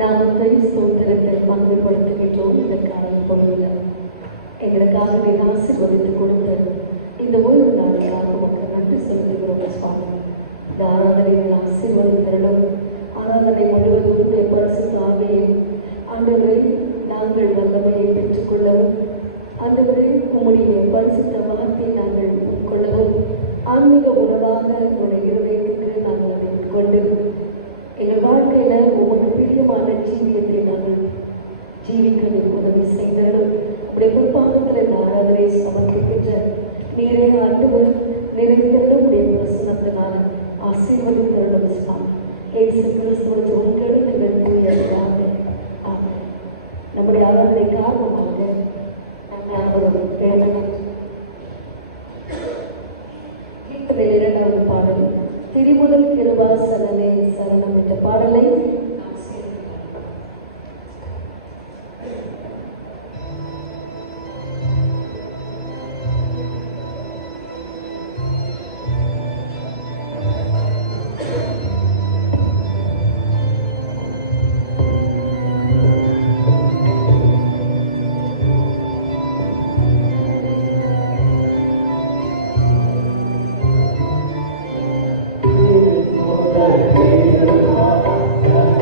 நாமத்தை ஸ்தோத்திரத்தை பங்குபடுத்துகின்றோம். இந்த காலை பொழுதுல எங்களுக்காக ஆசீர்வதித்து கொடுத்த இந்த ஓய்வு நாளுக்காக மக்கள் நன்றி செலுத்துகிறோம் சுவாமி. இந்த ஆராதனையை ஆசீர்வதித்தரணும். ஆராதனை முழுவதும் உடைய பரிசுத்த ஆவியை ஆண்டவரை நாங்கள் வல்லமையை பெற்றுக்கொள்ளவும், ஆண்டவரை உம்முடைய பரிசுத்த வார்த்தையை நாங்கள் உட்கொள்ளவும், ஆன்மீக உணவாக உடைய இருதயத்துக்கு நாங்கள் அதை உட்கொண்டு எங்கள் வாழ்க்கையில உமக்கு பிரியமான ஜீவியத்தை நாங்கள் ஜீவிக்க உதவி செய்தரும். அப்படி பொறுப்பாகத்தில் இந்த ஆராதனை சமர்ப்பிக்கின்ற நீரே ஆண்டவர் நிறைந்தரும் உடைய பிரசனத்தினால் ஆசீர்வதித்தரும் சுவாமி. ஏசு கிறிஸ்துவ உங்களுடைய வெற்றியாக ஆமென். நம்முடைய ஆராதனை காரணமாக நாங்கள் பேரணும். கீர்த்தனை 2வது பாடல் திரிமுதல் கிருபாசனமே சரணம் என்ற பாடலை Yeah.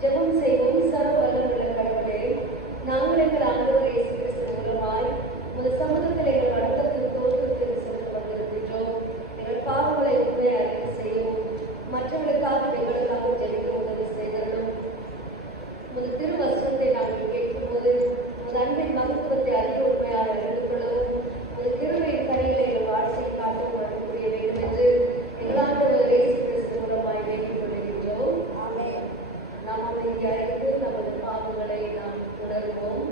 ஜெபம் செய்வோம். சர்வ வல்லமையுள்ள கடவுளே, நாங்கள் எங்கள் ஆண்டவர் இயேசு கிறிஸ்து மூலமாய் உமது சமூகத்தில் எங்கள் வணக்கத்தின் தோற்றத்தில் சென்று வந்திருக்கின்றோம். எங்கள் பாவங்களை உண்மை அறிக்கை செய்யவும், மற்றவர்களுக்காக எங்களுக்காக ஜெபிக்க உதவி செய்தலும். உமது திருவசனத்தை நாங்கள் கேட்கும்போது உமது அன்பின் மகத்துவத்தை அதிக உண்மையாக அறிந்து கொள்ளவும், உமது திருவையின் கரையில் எங்கள் வாழ்க்கையை காட்டும் வரக்கூடிய வேண்டும் என்று எங்கள் ஆண்டவர் இயேசு கிறிஸ்து மூலமாய் வேண்டிக் கொள்கின்றோம். நாம் அமைதியாயிருந்து நமது பாவங்களை நாம் உணர்வோம்.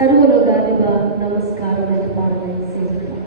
சர்வலோகாதிபா நமஸ்காரம் என்ற பாடலை செய்திருக்கிறார்.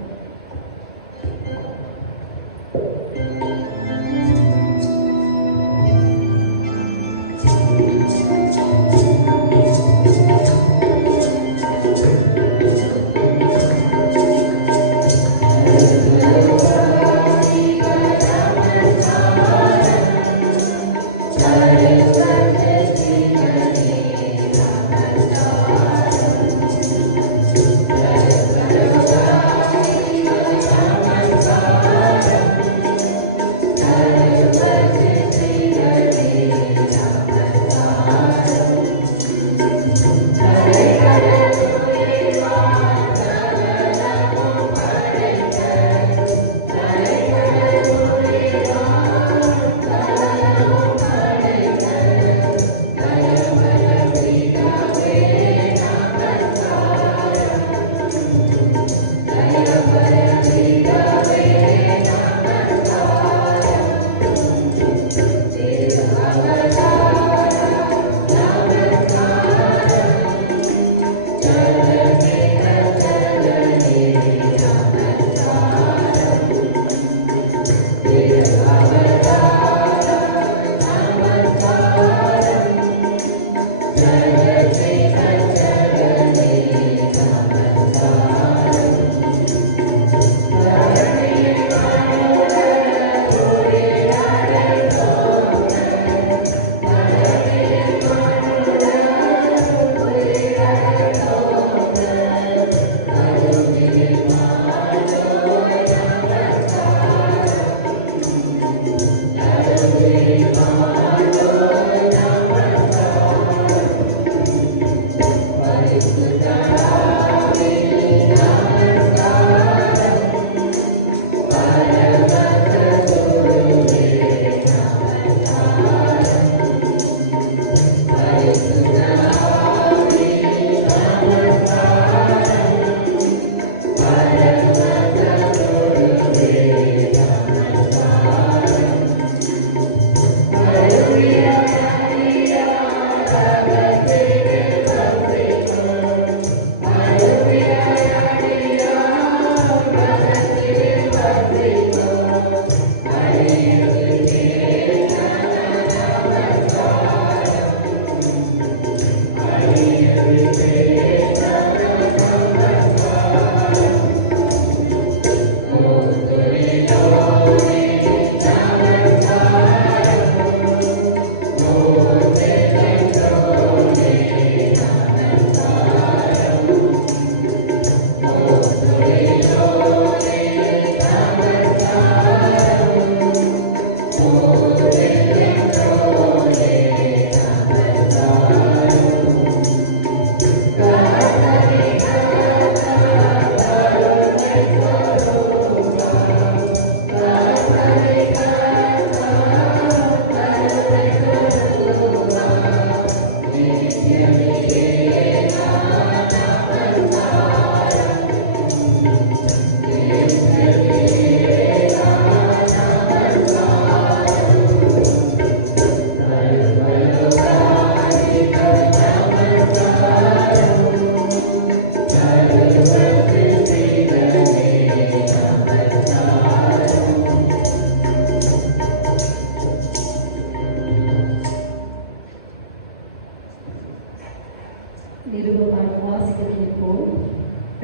நிருபமாய் வாசிக்க கேட்போம்.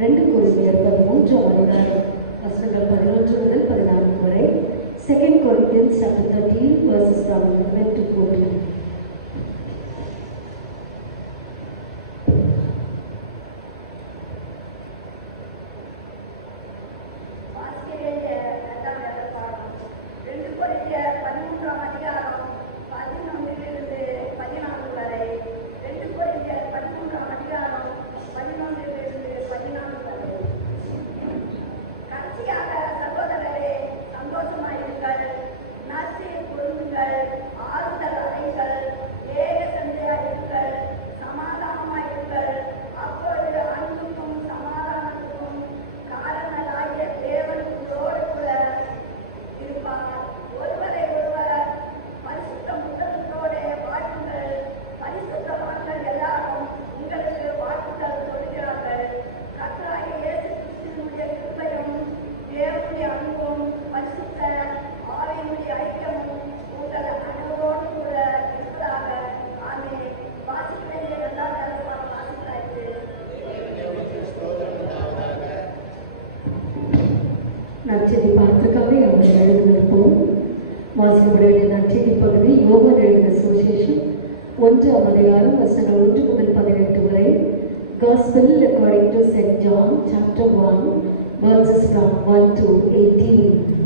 2 கொரிந்தியர் 13ஆம் அதிகாரம் வசனங்கள் 11 முதல் 14 வரை. 2 Corinthians chapter 13 verses from 11 to 14. சந்தோஷமாயிருங்கள், நற்செய்தியை பொருந்துங்கள், ஆறுதல் அடைங்கள், நற்செய்தி பார்த்துக்காக அவர்கள் எழுதியிருப்போம். வாசிக்கப்பட நற்செய்தி பகுதி யோவான் எழுதின சுவிசேஷம் 1ஆம் அதிகாரம் வசனம் 1 முதல் 18 வரை. Gospel according to St. John chapter 1 verses from 1 to 18.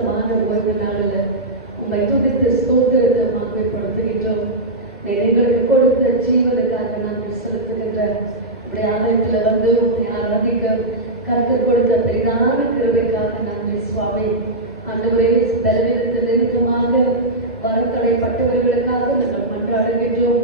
பரிசுத்தமான ஓய்வு நாளில் உம்மை துதித்து ஸ்தோத்திரத்தை மகிமைப்படுத்துகின்றோம். எங்களுக்கு கொடுத்த ஜீவனுக்காக நாங்கள் செலுத்துகின்ற இப்படி ஆலயத்தில் வந்து உம்மை ஆராதிக்க கற்றுக் கொடுத்த பெரிதான கிருபைக்காக நாங்கள் சுவாமி ஆண்டவரே பலவீனத்தில் நெருக்கமாக வரத்தடைப்பட்டவர்களுக்காக நாங்கள் மன்றாடுகின்றோம்.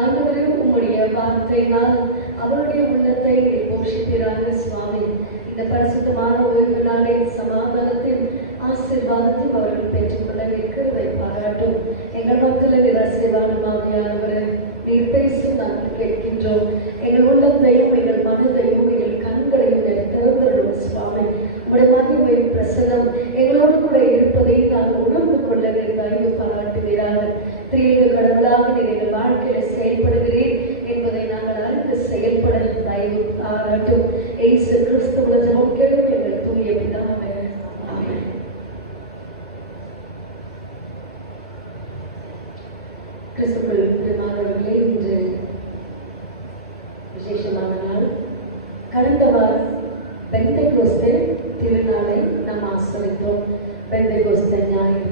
ஆண்டவரே உம்முடைய வார்த்தையினால் அவருடைய உள்ளத்தை போஷிக்கிறாங்க சுவாமி. இந்த பரிசுத்தமான ஓய்வு நாளை சமாதானத்தின் ஆசீர்வாதத்தையும் அவர்கள் பெற்றுக்கொள்ள கிருபை பாராட்டும். எங்கள் மக்களில் நீர் ஆசீர்வாதமாகியானவரை நீர் பேசி நாங்கள் கேட்கின்றோம். எங்கள் உள்ளத்தையும் எங்கள் மனதையும் எங்கள் கண்களையும் திறந்துள்ளோம் சுவாமி. உடைய மகிமை பிரசனம் எங்களோடு கூட இருப்பதை நாங்கள் உணர்ந்து கொள்ள நீர் தயவு பாராட்டுகிறார்கள். திரியக கடவுளாக நீர் எங்கள் வாழ்க்கையில செயல்படுகிறேன் என்பதை நாங்கள் அறிந்து செயல்பட தயவு பாராட்டும். இயேசு கிறிஸ்துவின் ஜெபம் கேளும் எங்கள் தூய பிதாவே. ஆமென். கிறிஸ்துவுக்குள் பிரியமானவர்களே, இன்று விசேஷமான நாள். கடந்த வாரம் பெந்தெகோஸ்தே திருநாளை நாம் ஆசரித்தோம். பெந்தெகோஸ்தே ஞாயிறு.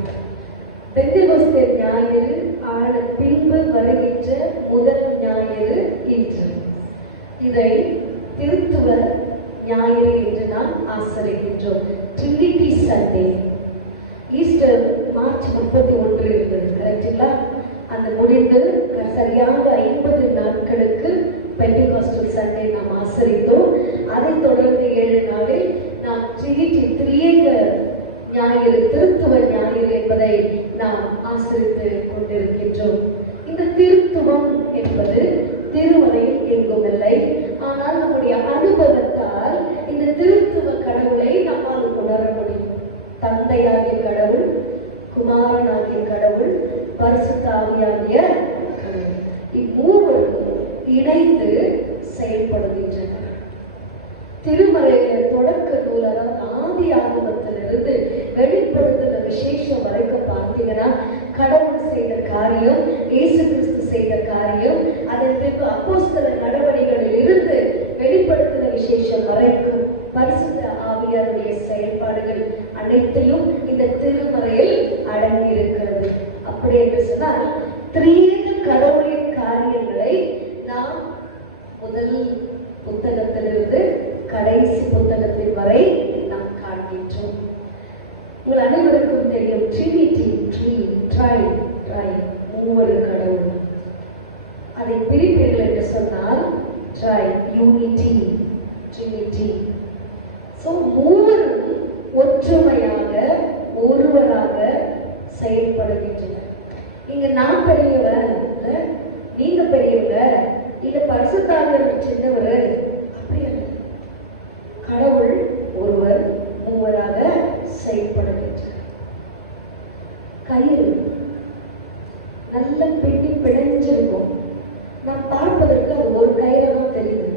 பெந்தெகோஸ்தே ஞாயிறு ஆன பின்பு வருகின்ற முதல் ஞாயிறு இன்று. இதை திருத்துவ ஞாயிறு என்று நாம் ஆசரிக்கின்றோம். Trinity Sunday. ஈஸ்டர் மார்ச் 31 இருந்தது, கரெக்டுங்களா? அந்த முடிந்து சரியாக 50 நாட்களுக்கு பெந்தெகோஸ்டல் சண்டே நாம் ஆசரித்தோம். அதைத் தொடர்ந்து 7 நாளில் நாம் ட்ரினிட்டி திரியேக ஞாயிறு, திருத்துவ ஞாயிறு என்பதை நாம் ஆசரித்து கொண்டிருக்கின்றோம். இந்த திருத்துவம் என்பது திருமறையில் எங்கும் இல்லை. ஆனால் நம்முடைய அனுபவத்தால் இந்த திருத்துவ கடவுளை நம்மால் உணர முடியும். தந்தையாகிய கடவுள், குமாரனாகிய கடவுள், பரிசுத்த ஆவியாகிய கடவுள், இம்மூவரும் இணைந்து செயல்படுகின்றனர். திருமறையில தொடக்க நூல், அதாவது ஆதி ஆகமத்திலிருந்து வெளிப்படுத்தின விசேஷம் வரைக்கும் பார்த்தீங்கன்னா கடவுள் செய்த காரியம், இயேசு கிறிஸ்து செய்த காரியம், அதன் பின்பு அப்போஸ்தல நடவடிக்கைகளில் இருந்து வெளிப்படுத்தின விசேஷம் வரைக்கும் பரிசுத்த ஆவியாருடைய செயல்பாடுகள் அனைத்தையும் இந்த திருமறையில் அடங்கி இருக்கிறது. அப்படி என்று சொன்னால் திரியேக கடவுளின் காரியங்களை நாம் முதல் புத்தகத்திலிருந்து கடைசி புத்தகத்தின் வரை நாம் காண்கின்றோம். உங்கள் அனைவருக்கும் தெரியும், ட்ரினிட்டி, மூவரு கடவுள். அதை பிரிப்பீர்கள் என்று சொன்னால் யூனிட்டி, ட்ரினிட்டி. ஸோ மூவரும் ஒற்றுமையாக ஒருவராக செயல்படுகின்றனர். இங்க நான் பெரியவர், நீங்க பெரியவர், இல்ல பரிசுத்தாவியர் சின்னவர், அப்படி அல்ல. கடவுள் ஒருவர், மூவராக செயல்படுகின்றனர். கயிறு நல்ல பின்னி பிணைஞ்சிருக்கும். நாம் பார்ப்பதற்கு அது ஒரு கயிறை தான் தெரியுது.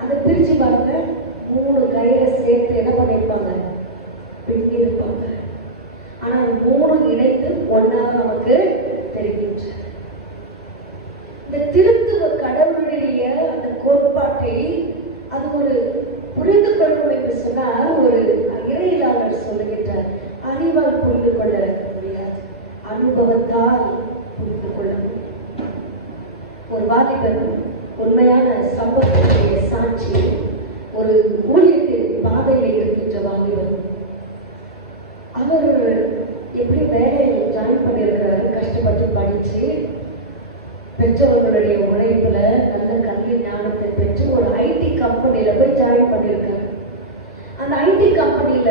அதை பிரிச்சு பார்க்க 3 கயிறை சேர்த்து என்ன பண்ணியிருப்பாங்க? பின்னி இருப்பாங்க. ஆனால் 3 இணைத்து ஒன்றாக நமக்கு தெரிகின்றன. இந்த திருத்துவ கடவுளுடைய அந்த கோட்பாட்டை அது ஒரு புரிந்து கொள்ளும் என்று சொன்னால், ஒரு இறையிலாளர் சொல்லுகின்றார், அறிவால் புரிந்து கொள்ள முடியாது, அனுபவத்தால் புரிந்து கொள்ள முடியும். ஒரு வாலிபன், உண்மையான சம்பவத்துடைய சாட்சி, ஒரு ஊழியத்தின் பாதையில் இருக்கின்ற வாலிபன். அவர் எப்படி வேலையில் ஜாயின் பண்ணியிருக்கிறாரு, கஷ்டப்பட்டு படிச்சு பெற்றவர்களுடைய உழைப்புல நல்ல கல்வி ஞானத்தை பெற்று ஒரு ஐடி கம்பெனியில போய் ஜாயின் பண்ணியிருக்காரு. அந்த ஐடி கம்பெனியில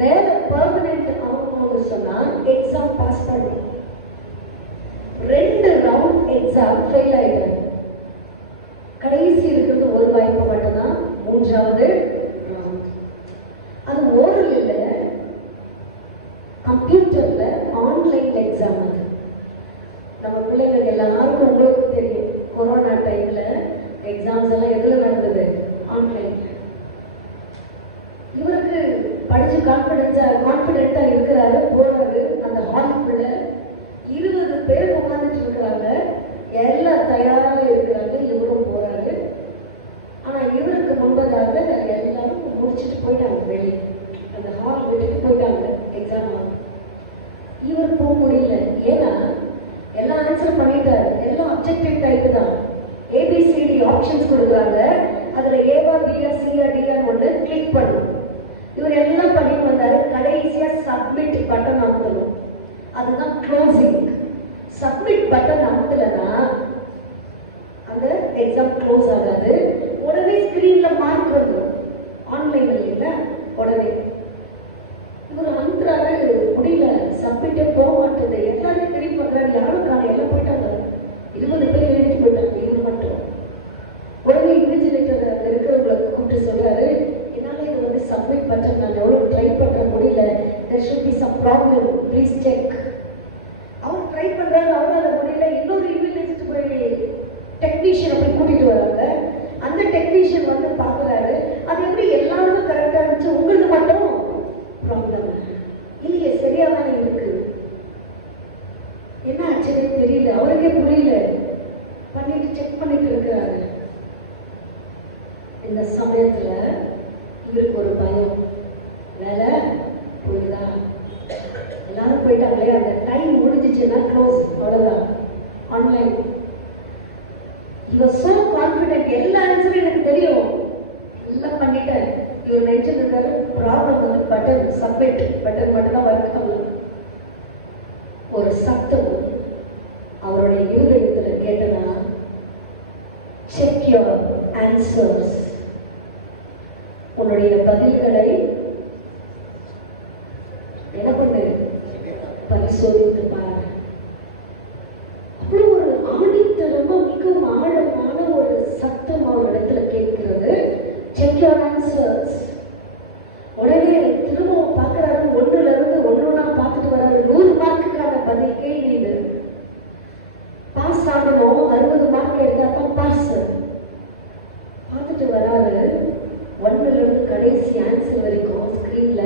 வேலை பெர்மனன்ட் ஆகணும்னு சொன்னா எக்ஸாம் பாஸ் பண்ணணும். 2 ரவுண்ட் எக்ஸாம் ஃபெயில் ஆயிட்டாரு. கடைசி இருக்கிறது ஒரு வாய்ப்பு மட்டும்தான், 3வது ரவுண்ட். அது ஓரல் இல்லை, கம்ப்யூட்டர்ல ஆன்லைன் எக்ஸாம். அது நம்ம பிள்ளைகள் எல்லாருக்கும் உங்களுக்கும் தெரியும், கொரோனா டைம்ல எக்ஸாம்ஸ் எல்லாம் எதுல நடந்தது? ஆன்லைன்ல. இவருக்கு படிச்சு கான்பிடென்டா இருக்கிறாரு, போறாரு. அந்த ஹாலுக்குள்ள 20 பேர் உட்கார்ந்துட்டு இருக்கிறாங்க, எல்லாம் தயாராக இருக்கிறாங்க. இவரும் போறாரு. ஆனா இவருக்கு முன்பதாக எல்லாரும் முடிச்சுட்டு போயிட்டாங்க, வெளியே அந்த ஹால் விட்டுட்டு போயிட்டாங்க, எக்ஸாம் இவர் போக முடியல. ஏன்னா எல்லாம் ஆன்சர் பண்ணிட்டாரு, எல்லாம் அப்ஜெக்டிவ் டைப் தான். ஏபிசிடி ஆப்ஷன்ஸ் கொடுக்குறாங்க, அதுல ஏவா பியா சியா டியான்னு ஒன்று கிளிக் பண்ணும். இவர் எல்லாம் பண்ணிட்டு வந்தாரு. கடைசியா சப்மிட் பட்டன் அமுத்தணும், அதுதான் க்ளோசிங். சப்மிட் பட்டன் அமுத்தலைன்னா அந்த எக்ஸாம் க்ளோஸ் ஆகாது. உடனே ஸ்கிரீன்ல மார்க் வந்துடும், ஆன்லைன்ல இல்லைங்களா. உடனே இவர் அமுத்துறாரு, முடியல, சப்மிட்டே போக மாட்டேது. எல்லாரும் ட்ரை பண்றாரு, யாரும் காண, எல்லாம் போயிட்டாங்க. 20 பேர் எழுதிட்டு போயிட்டாங்க, இவர் மட்டும். உடனே இன்விஜிலேட்டர் இருக்கிறவங்களை கூப்பிட்டு சொல்றாரு, என்னால இது வந்து சப்மிட் பட்டன் நான் எவ்வளவு ட்ரை பண்றேன், முடியல, there should be some problem, please check. அவர் ட்ரை பண்றாரு, அவரால் முடியல. இன்னொரு இன்விஜிலேட்டர் போய் டெக்னீஷியனை போய் கூட்டிட்டு வராங்க. அந்த டெக்னீஷியன் வந்து பாக்குறாரு, அது எப்படி எல்லாருக்கும் கரெக்டா இருந்துச்சு, உங்களுக்கு மட்டும் ப்ராப்ளம் இல்லையே, சரியா தானே இருக்கு, என்ன ஆச்சரியம் தெரியல, அவருக்கே புரியல. பண்ணிட்டு செக் பண்ணிட்டு இருக்கிறாரு. இந்த சமயத்துல இவருக்கு ஒரு பயம், வேலை போயிடுதா, எல்லாரும் போயிட்டாங்களே, அந்த டைம் முடிஞ்சிச்சுன்னா க்ளோஸ், அவ்வளவுதான், ஆன்லைன். இவர் சோ கான்ஃபிடென்ட், எல்லா ஆன்சரும் எனக்கு தெரியும், எல்லாம் பண்ணிட்டேன். இவர் நினைச்சிட்டு இருக்காரு, ப்ராப்ளம் வந்து பட்டன், சப்மிட் பட்டன் மட்டும் தான் ஒர்க் ஆகல. ஒரு சத்தம் அவருடைய இருதயத்துல கேட்டனா, செக் யுவர் ஆன்சர்ஸ், உன்னுடைய பதில்களை என்ன பண்ணு, பரிசோதித்து பாரு. அவ்வளவு ஒரு ஆணித்தரமா மிகவும் ஆழமான ஒரு சத்தம் அவர் இடத்துல கேட்கிறது, செக் யுவர் ஆன்சர்ஸ். உடனே திரும்பவும் பார்க்கிறாரு, ஒண்ணுல இருந்து ஒன்னொன்னா பார்த்துட்டு வராரு. 100 மார்க்குக்கான பதில் கேள்வி இது. பாஸ் ஆகணும், 60 மார்க் எடுத்தா தான் பாஸ். பார்த்துட்டு வராரு, ஒன்னுல இருந்து கடைசி ஆன்சர் வரைக்கும் ஸ்கிரீன்ல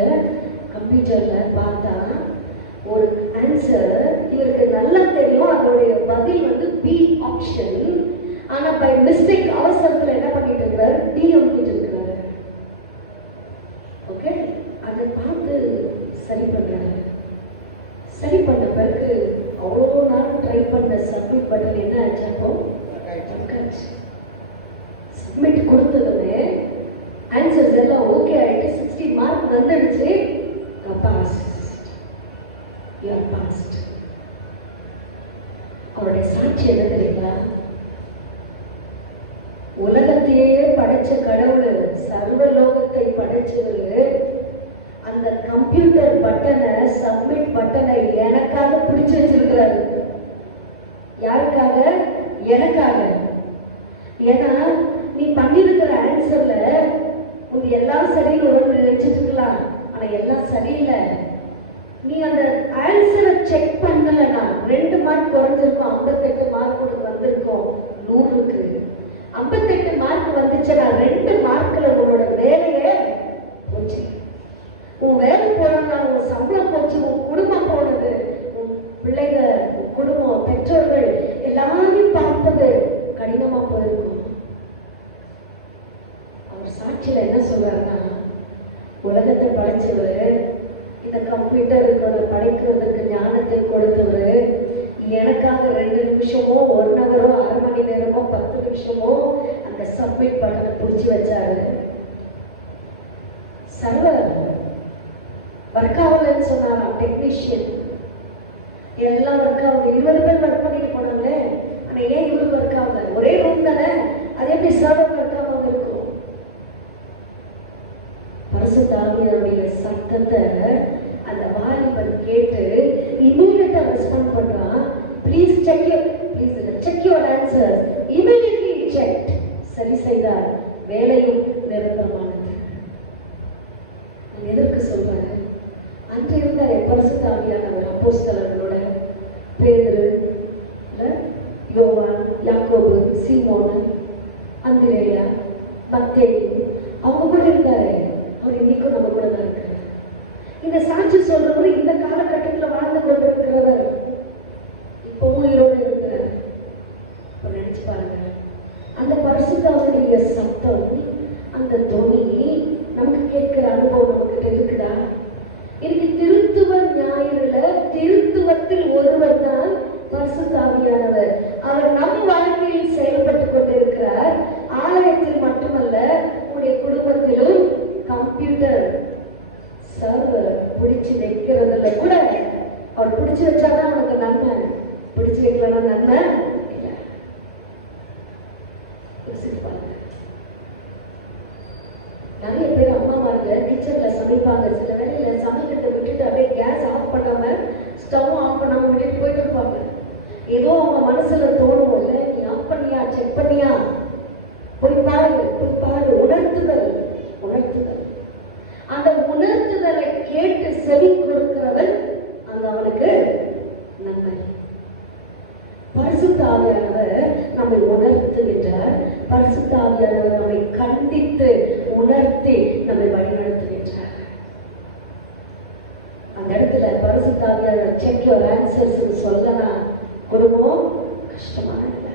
கம்ப்யூட்டர்ல பார்த்தா ஒரு ஆன்சர் இவருக்கு நல்லா தெரியும், அதோடைய பதில் வந்து பி ஆப்ஷன். ஆனா பை மிஸ்டேக் அவசரத்துல என்ன பண்ணிட்டு இருக்கிறாரு, டி அமுத்திட்டு இருக்கிறாரு. ஓகே, அதை பார்த்து சரி பண்றாரு. சரி பண்ண பிறகு அவ்வளோ நாள் ட்ரை பண்ண சப்மிட் பட்டன் என்ன ஆச்சு, அப்போ சப்மிட் கொடுத்ததுமே ஆன்சர்ஸ் எல்லாம் ஓகே ஆயிட்டு 60 மார்க் வந்துடுச்சு. Pass, you are passed. அவருடைய சாட்சி என்ன தெரியுங்களா, உலகத்தையே படைச்ச கடவுள், சர்வலோகத்தை படைச்சவரு அந்த கம்ப்யூட்டர் பட்டனை, சப்மிட் பட்டனை எனக்காக பிடிச்சு வச்சிருக்கிறாரு. யாருக்காக? எனக்காக. ஏன்னா நீ பண்ணிருக்கிற ஆன்சர்ல உங்க எல்லாம் சரின்னு ஒரு நினைச்சிட்டு இருக்கலாம், ஆனா எல்லாம் சரியில்லை. நீ அந்த ஆன்சரை செக் பண்ணலன்னா 2 மார்க் குறைஞ்சிருக்கும், 58 மார்க் உனக்கு வந்திருக்கும் 100க்கு. 58 மார்க் வந்துச்சுன்னா 2 மார்க்ல உன்னோட வேலையே போச்சு. உன் வேலை போனா உன் சம்பளம் போச்சு, உன் குடும்பம் போனது, உன் பிள்ளைங்க, உன் குடும்பம், பெற்றோர்கள் எல்லாரையும் பார்ப்பது கடினமா போயிருக்கும். அவர் சாட்சியில என்ன சொல்றாருன்னா, உலகத்தை படைச்சவர், இந்த கம்ப்யூட்டருக்கு படைக்கிறதுக்கு ஞானத்தை கொடுத்தவர், எனக்காக 2 நிமிஷமோ 1 ஹவரோ 1/2 மணி நேரமோ 10 நிமிஷமோ அந்த சப்மிட் பட்டனை பிடிச்சி வச்சாரு. சர்வர் ஒர்க் ஆகலன்னு சொன்னாராம் டெக்னீஷியன். எல்லாம் ஒர்க் ஆகுது, 20 பேர் ஒர்க் பண்ணிட்டு போனாங்களே, ஆனா ஏன் இவருக்கு ஒர்க் ஆகல? ஒரே ரூம் தானே, அது எப்படி சர்வர் ஒர்க் ஆகாம இருக்கும்? பரிசுத்த ஆவியாருடைய சத்தத்தை அந்த வாலிபன் கேட்டு இமீடியட்டா ரெஸ்பாண்ட் பண்றான். Please check your answer. Immediately check. சரி செய்தார், வேலையும் நிரந்தரமானது. எதற்கு சொல்றாரு? அன்று இருந்த பரிசுத்த ஆவியானவர் அப்போஸ்தலர்களோட பேதுரு, யோவான், யாக்கோபு, சீமோன், அந்திரேயா, மத்தேயு, அவங்க கூட இருந்தாரு. அவர் இன்னைக்கும் நம்ம கூட தான் இருக்கிறார். இந்த சாட்சி சொல்றவர் இந்த காலகட்டத்தில் வாழ்ந்து கொண்டிருக்கிறவர், இப்பவும் உயிரோடு இருக்கிறார். நினைச்சு பாருங்க, அந்த பரிசுத்தவனுடைய சத்தம், அந்த தொனி நமக்கு கேட்கிற அனுபவம் நமக்கு இருக்குதா? இன்னைக்கு திருத்துவ ஞாயிறுல திருத்துவத்தில் ஒருவர் தான் பரிசுத்த ஆவியானவர். அவர் நம் வாழ்க்கையில் செயல்பட்டு கொண்டிருக்கிறார். ஆலயத்தில் மட்டுமல்ல, உங்களுடைய குடும்பத்திலும் கம்ப்யூட்டர் சர்வர் பிடிச்சு வைக்கிறதுல கூட அவர் பிடிச்சு வச்சாதான் உனக்கு நன்மை, பிடிச்சு வைக்கலாம் நன்மை இல்லை. நிறைய பேர் அம்மாவாங்க கிச்சன்ல சமைப்பாங்க. சில வேலையில சமைக்கிறத விட்டுட்டு அப்படியே கேஸ் ஆஃப் பண்ணாம ஸ்டவ் ஆஃப் பண்ணாம விட்டுட்டு போயிட்டு இருப்பாங்க. ஏதோ அவங்க மனசுல தோணும், இல்ல நீ ஆஃப் பண்ணியா, செக் பண்ணியா, போய் பாரு. உணர்த்துதல். அந்த உணர்த்துதலை கேட்டு செவி கொடுக்கிறவன் அங்க அவனுக்கு நன்மை. பரிசுத்த ஆவியானவர் நம்மை உணர்த்துகின்றார். பரிசுத்த ஆவியானவர் நம்மை கண்டித்து உணர்த்தி நம்மை வழிநடத்துகின்றார். அந்த இடத்துல பரிசுத்த ஆவியானவர் செக் யுவர் ஆன்சர்ஸ் சொல்லலாம். குடும்பம் கஷ்டமான இல்லை.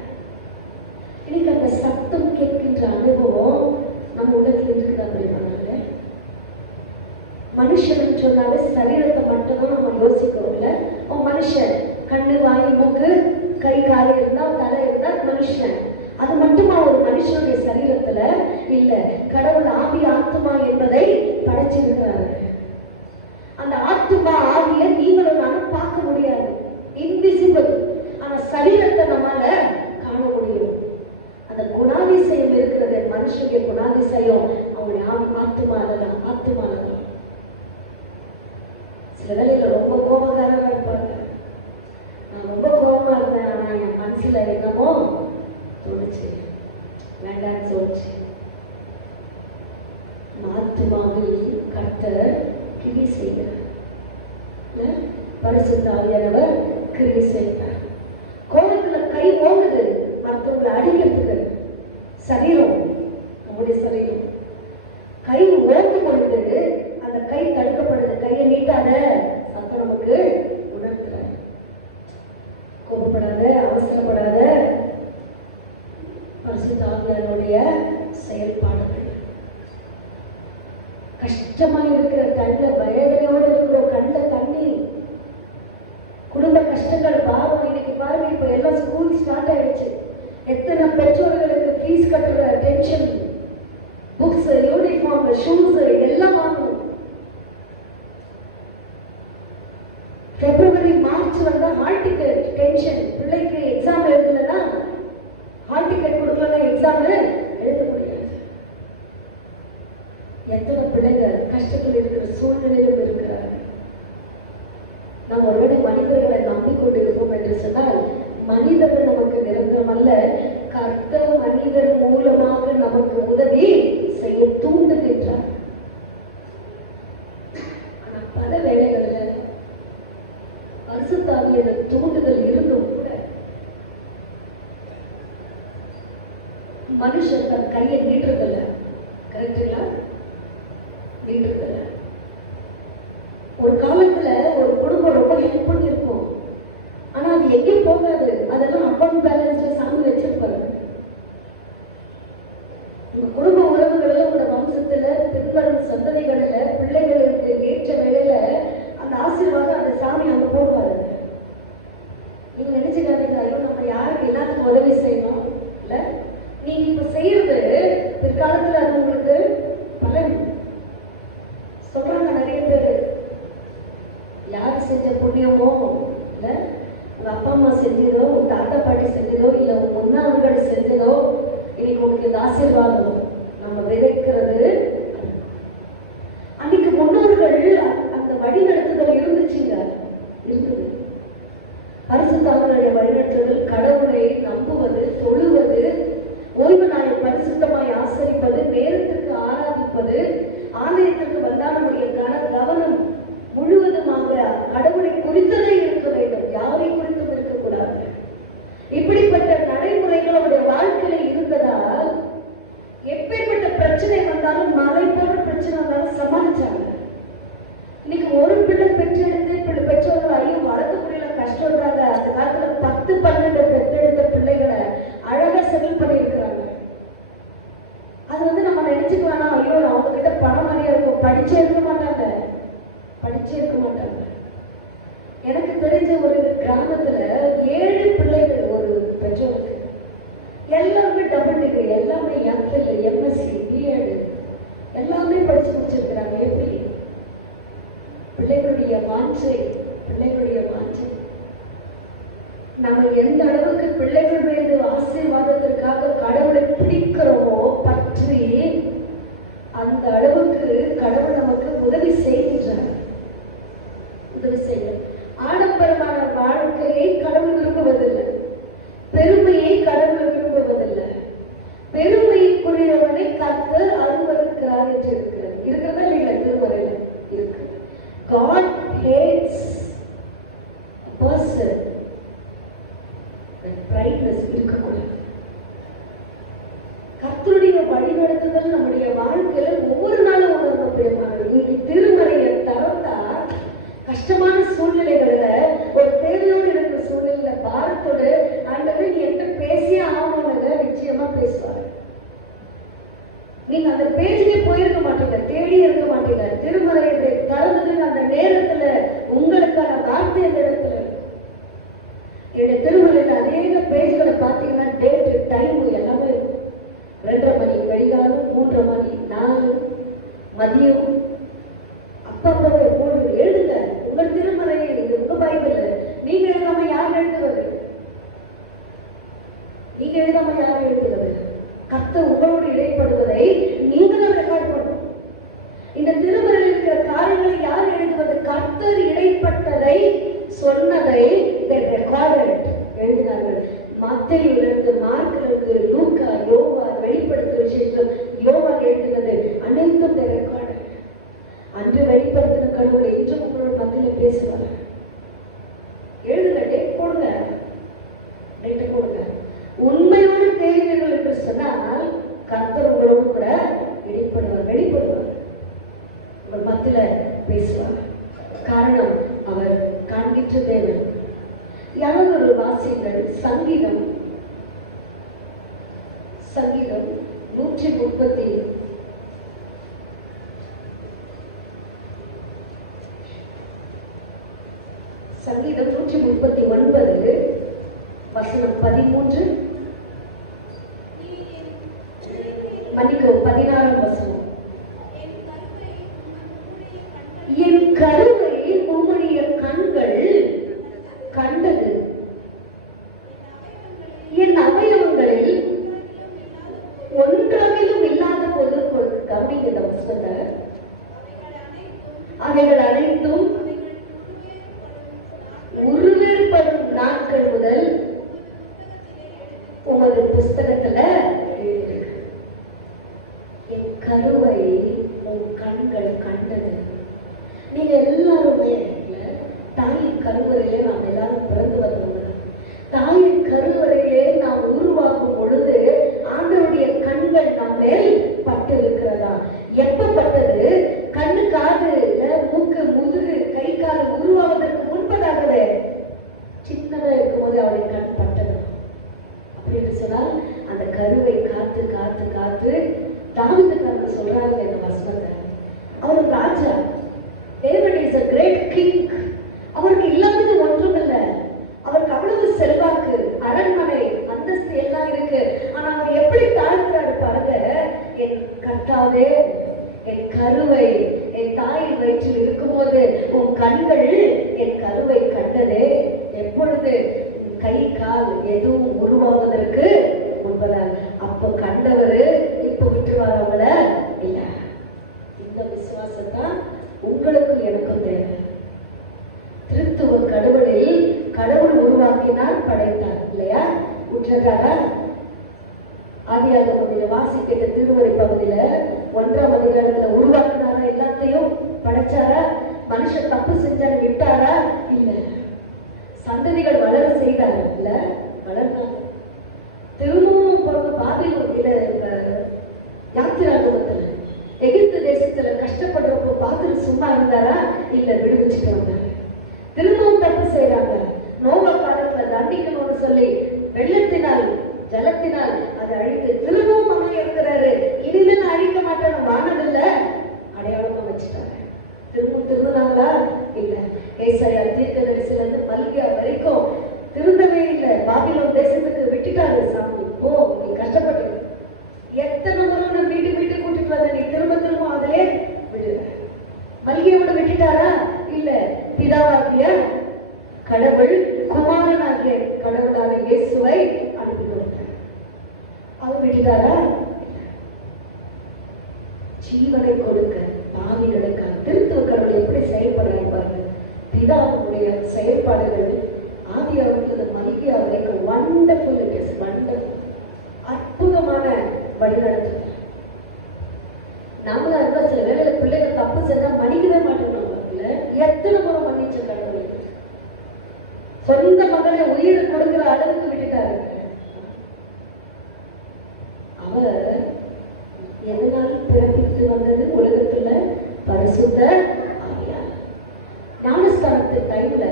இன்னைக்கு அந்த சத்தம் கேட்கின்ற அனுபவம் நம்ம உள்ளத்தில் இருக்குதா? அப்படின்னாங்க மனுஷன் சொன்னாலே சரீரத்தை மட்டும்தான் நம்ம யோசிக்கிறோம். இல்ல மனுஷன் கண்ணு, வாய், மூக்கு, கை, கால் இருந்தா, தலை இருந்தா மனுஷன். அது மட்டுமா ஒரு மனுஷனுடைய சரீரத்துல இல்ல. கடவுள் ஆவி ஆத்மா என்பதை படைச்சிருக்கிறாரு. அந்த ஆத்மா ஆவிய நீங்களும் நானும் பார்க்க முடியாது, இன்விசிபிள். ஆனா சரீரத்தை நம்மால காண முடியும். அந்த குணாதிசயம் இருக்கிறது, மனுஷனுடைய குணாதிசயம் அவனுடைய ஆத்மானதான். சில வேலையில ரொம்ப கோபக்காரமா இருப்பாங்க. நான் ரொம்ப கோபமா இருந்தேன், ஆனா என் மனசுல என்னமோ தோணுச்சு, வேண்டான்னு தோணுச்சு. ஆத்மாவில் கர்த்தர் கிரி செய்கிறார். பரிசுத்த ஆவியானவர் கிரி செய்கிறார். கோபத்துல கை ஓடுது மற்றவங்களை அடிக்கிறதுக்கு. சரீரம், நம்முடைய சரீரம் கை ஓடும் பொழுது அந்த கை தடுக்கப்படுது. கையை நீட்டாத சத்தம் நமக்கு உணர்த்துறாரு. கோபப்படாத, அவசரப்படாத. பரிசுத்த ஆவியானவருடைய செயல்பாடுகள். கஷ்டமா இருக்கிற கண்ட வேதனையோடு இருக்கிறோம், கண்ட தண்ணி, குடும்ப கஷ்டங்கள், பாவம். இன்னைக்கு பாருங்க, இப்ப எல்லாம் ஸ்கூல் ஸ்டார்ட் ஆயிடுச்சு. எத்தனை பெற்றோர்களுக்கு ஃபீஸ் கட்டுற டென்ஷன், புக்ஸ், யூனிஃபார்ம், ஷூஸ் எல்லாம் வாங்கணும். பிப்ரவரி, மார்ச் வந்தா ஹால் டிக்கெட் டென்ஷன். பிள்ளைக்கு எக்ஸாம் எழுதலன்னா, ஹால் டிக்கெட் கொடுக்கலன்னா எக்ஸாம் எழுத முடியாது. எத்தனை பிள்ளைகள் கஷ்டத்தில் இருக்கிற சூழ்நிலையிலும் இருக்கிறார்கள். நாம் ஒருவேளை மனிதர்களை நம்பிக்கொண்டு இருப்போம் என்று சொன்னால், மனிதர்கள் நமக்கு நிரந்தரம் அல்ல. கர்த்தர் மனிதர் மூலமாக நமக்கு உதவி செய்ய தூண்டுகின்றார். ஆனா பல வேளைகளில் பரிசுத்த ஆவியானவர் தூண்டுதல் இருந்தும் கூட மனுஷன் தன் கையை நீட்டுறதில்ல. கரெக்டுங்களா? நீட்டுறதில்ல. ஒரு காலத்துல ஒரு குடும்பம் ரொம்ப ஹெல்ப் பண்ணி இருக்கும், ஆனா அது எங்கேயும் போகாது. அதெல்லாம் அக்கௌண்ட் பேலன்ஸ்ல சாமி வச்சிருப்பாரு. உங்க குடும்ப உறவுகளில், உங்க வம்சத்துல, பின்வரும் சந்ததிகளில, பிள்ளைகளுக்கு ஏற்ற வேலையில அந்த ஆசீர்வாதம் அந்த சாமி அங்க போடுவாரு. நீங்க நினைச்சுக்காதீங்க, ஐயோ நம்ம யாருக்கு எல்லாத்துக்கும் உதவி செய்யணும் இல்ல. நீங்க இப்ப செய்யறது பிற்காலத்துல அது உங்களுக்கு பலன் சொல்றாங்க நிறைய பேரு. யாரு செஞ்ச புண்ணியமோ இல்ல, உங்க அப்பா அம்மா செஞ்சதோ, உங்க தாத்தா பாட்டி செஞ்சதோ, இல்ல உங்க முன்னோர்கள் செஞ்சதோ, இன்னைக்கு உங்களுக்கு இந்த ஆசீர்வாதம் நம்ம விதைக்கிறது. அன்னைக்கு முன்னோர்கள் அந்த வழிநடத்துதல் இருந்துச்சுங்க, இருந்தது. பரிசுத்த ஆவியானவருடைய வழிநடத்துதல், கடவுளை நம்புவது, தொழுவது, ஓய்வு நாளை பரிசுத்தமாய் ஆசரிப்பது, நேரத்துக்கு ஆராதிப்பது, ஆலயத்திற்கு வந்தால் நம்முடைய கவனம் முழுவதுமாக கடவுளை குறித்ததே இருக்க வேண்டும், யாரை குறித்தும் இருக்கக்கூடாது. இப்படிப்பட்ட நடைமுறைகள் அவருடைய வாழ்க்கையில இருந்ததால் எப்பேற்பட்ட பிரச்சனை வந்தாலும், மலை போன்ற பிரச்சனை வந்தாலும் சமாளிச்சாங்க. இன்னைக்கு ஒரு பிள்ளை பெற்றெடுத்து பெற்றோர்கள் ஐயோ வளர்க்க முடியல கஷ்டம்ன்றாங்க. அந்த காலத்துல 10-12 பெற்றெடுத்த பிள்ளைகளை அழகா செட்டில் பண்ணியிருக்கிறாங்க. அது நம்ம நினைச்சுக்க வேணாம், ஐயோ அவங்க கிட்ட பணம் நிறைய இருக்கும், படிச்சே இருக்க மாட்டாங்க. எனக்கு தெரிஞ்ச ஒரு கிராமத்துல 7 பிள்ளைகள் ஒரு பெற்றோருக்கு. எல்லாமே டபுள் டிகிரி, எல்லாமே எம்ஃபில், எம்எஸ்சி, பிஎட் எல்லாமே படிச்சு முடிச்சிருக்கிறாங்க. எப்படி? பிள்ளைகளுடைய வாஞ்சை, பிள்ளைகளுடைய வாஞ்சை. நம்ம எந்த அளவுக்கு பிள்ளைகள் மீது ஆசீர்வாதத்திற்காக கடவுளை பிடிக்கிறோமோ பற்றி, அந்த அளவுக்கு கடவுள் நமக்கு உதவி செய்கின்றார். உதவி செய்ய ஆடம்பரமான வாழ்க்கையை கடவுள் விரும்புவதில்லை, பெருமையை கடவுள் விரும்புவதில்லை. பெருமைக்குரியவனை கர்த்தர் அருவருக்கிறார் என்று இருக்கிறது. இருக்கிறதா இல்லைங்களா? திருமறையில இருக்கு. God hates a person when brightness இருக்கக்கூடாது. கர்த்தருடைய வழிநடத்துதல் நம்முடைய வாழ்க்கையில ஒவ்வொரு நாளும் உணர்வு பிரியமானது. நீங்க திருமறையை திறந்தா கஷ்டமான சூழ்நிலைகள்ல, ஒரு தேவையோடு இருக்கிற சூழ்நிலையில பாரத்தோடு ஆண்டவரே நீ என்கிட்ட பேசியே ஆகணும்னு நிச்சயமா பேசுவாங்க. நீங்க அந்த பேஜ்லயே போயிருக்க மாட்டீங்க, தேடியே இருக்க மாட்டீங்க. திருமறையை திறந்ததுன்னு அந்த நேரத்துல உங்களுக்கான வார்த்தை அந்த இடத்துல இருக்கு. என்னுடைய திருமறையில அநேக பேஜ்களை பார்த்தீங்கன்னா டேட்டு டைம் எல்லாமே இருக்கும். 2:30 மணி கடிகாலம், 3:30 மணி, 4 மதியம். அப்பாவே போடு எழுதுங்க உங்கள் திருமறையை, உங்க பைபிள். நீங்க எழுதாம யார் எழுதுவது? நீங்க எழுதாம யார் எழுதுவது? கர்த்தர் உங்களோடு இடைப்படுவதை நீங்க தான் ரெக்கார்ட் பண்ணணும். இந்த திருமறையில் இருக்கிற காரியங்களை யார் எழுதுவது? கர்த்தர் இடைப்பட்டதை சொன்னதை எழுதினார்கள். மத்தேயுவிலிருந்து, மார்க்கிலிருந்து, லூக்கா, யோவான், வெளிப்படுத்த விசேஷம், யோவான் எழுதினது அனைத்தும் ரெக்கார்டு. அன்று வெளிப்படுத்தின கடவுளை இன்றும் உங்களோட மத்தியில பேசுவாங்க. எழுதுங்க, டேட் போடுங்க, டேட்டை போடுங்க. உண்மையான தேவைகள் என்று சொன்னால் கர்த்தர் உங்களோடு கூட வெளிப்படுவார், வெளிப்படுவார், உங்கள் மத்தியில பேசுவார். காரணம் அவர் காண்கின்ற தேவன். யாவது ஒரு வாசியங்கள் சங்கீதம் 130 சங்கீதம் 139 வசனம் 13, மன்னிக்கவும் 16 வசனம். என் கருவை உம்முடைய கண்கள் கண்டது, என் அவயவங்களில் ஒன்றாகிலும் இல்லாத போது. கவனிங்க இந்த வசனத்தை. அவைகள் அனைத்தும் உருவேற்படும் நாட்கள் முதல் உமது புஸ்தகத்துல என் கருவை உன் கண்கள் கண்டது. நீங்க எல்லாருமே தாயின் கருவறையிலே நாம் எல்லாரும் பிறந்து வந்தவங்க. தாயின் கருவறையிலே நாம் உருவாகும் பொழுது ஆண்டவருடைய கண்கள் நம் மேல் பட்டு இருக்கிறதா? எப்ப பட்டது? கண்ணு, காது, மூக்கு, முதுகு, கை, கால் உருவாவதற்கு முன்பதாகவே சின்னதா இருக்கும் போது அவருடைய கண் பட்டது. அப்படின்னு சொன்னால் அந்த கருவை காத்து காத்து காத்து தாவீதுக்காரங்க சொல்றாங்க இந்த வசனத்தை. அவர் ராஜா, David is a great king. அவருக்கு இல்லாதது ஒன்றும் இல்லை. அவருக்கு அவ்வளவு செல்வாக்கு, அரண்மனை, அந்தஸ்து எல்லாம் இருக்கு. ஆனா அவர் எப்படி தாழ்த்துறாரு பாருங்க. என் கர்த்தாவே, என் கருவை என் தாயின் வயிற்றில் இருக்கும்போது உன் கண்கள் என் கருவை கண்டதே. எப்பொழுது? கை, கால் எதுவும் உருவாவதற்கு முன்பதான். அப்ப கண்டவரு இப்ப விட்டுருவார் அவங்கள இல்ல. இந்த விசுவாசத்தான் உங்களுக்கும் எனக்கும் தேவை. திருத்துவ கடவுளில் கடவுள் உருவாக்கினார், படைத்தார் இல்லையா? உற்றக்காரா? ஆதியாகமத்தில் வாசிக்கிற திருவரை பகுதியில 1ஆம் அதிகாரத்துல உருவாக்கினாரா? எல்லாத்தையும் படைச்சாரா? மனுஷன் தப்பு செஞ்சாரு விட்டாரா? இல்ல. சந்ததிகள் வளர செய்தாரு இல்ல, வளர்ந்தாங்க. திரும்பவும் பிறகு பாபிலோனில யாத்திராகமத்துல எகிப்து தேசத்துல கஷ்டப்படுறப்போ பார்த்துட்டு சும்மா இருந்தாரா? இல்ல, விடுவிச்சுட்டு வந்தாரு. திரும்பவும் தப்பு செய்யறாங்க. நோவா காலத்துல தண்டிக்கணும்னு சொல்லி வெள்ளத்தினால், ஜலத்தினால் அதை அழித்து திரும்பவும் அம்மா இருக்கிறாரு. இனிமேல் அழிக்க மாட்டேன்னு வானதில்ல அடையாளமா வச்சுட்டாங்க. திரும்பவும் திரும்பினாங்களா? இல்ல. ஏசாயா தீர்க்கதரிசி பிதாவாகிய கடவுள் குமாரனாகிய கடவுளான இயேசுவை அனுப்பி கொடுத்தார். அவர் விடுதாரா? ஜீவனை கொடுக்க பாவிகளுக்காக. திருத்துவ கடவுள் எப்படி செயல்படுறாரு? பிதாவுடைய செயல்பாடுகள் ஆதியாகமத்திலிருந்து மல்கியா வரைக்கும் வண்டர்ஃபுல், இட் இஸ் வண்டர்ஃபுல், அற்புதமான வழிநடத்துகிறார். நம்மளா இருந்தா சில வேளையில பிள்ளைகள் தப்பு செஞ்சா மன்னிக்கவே மாட்டோம். எத்தனை முறை மன்னிச்ச கடவுள் சொந்த மகனை உயிரை கொடுக்கிற அளவுக்கு விட்டுட்டாரு. அவர் எதனால் பிறப்பித்து வந்தது உலகத்துல? பரிசுத்த ஆவியார். ஞானஸ்தானத்து டைம்ல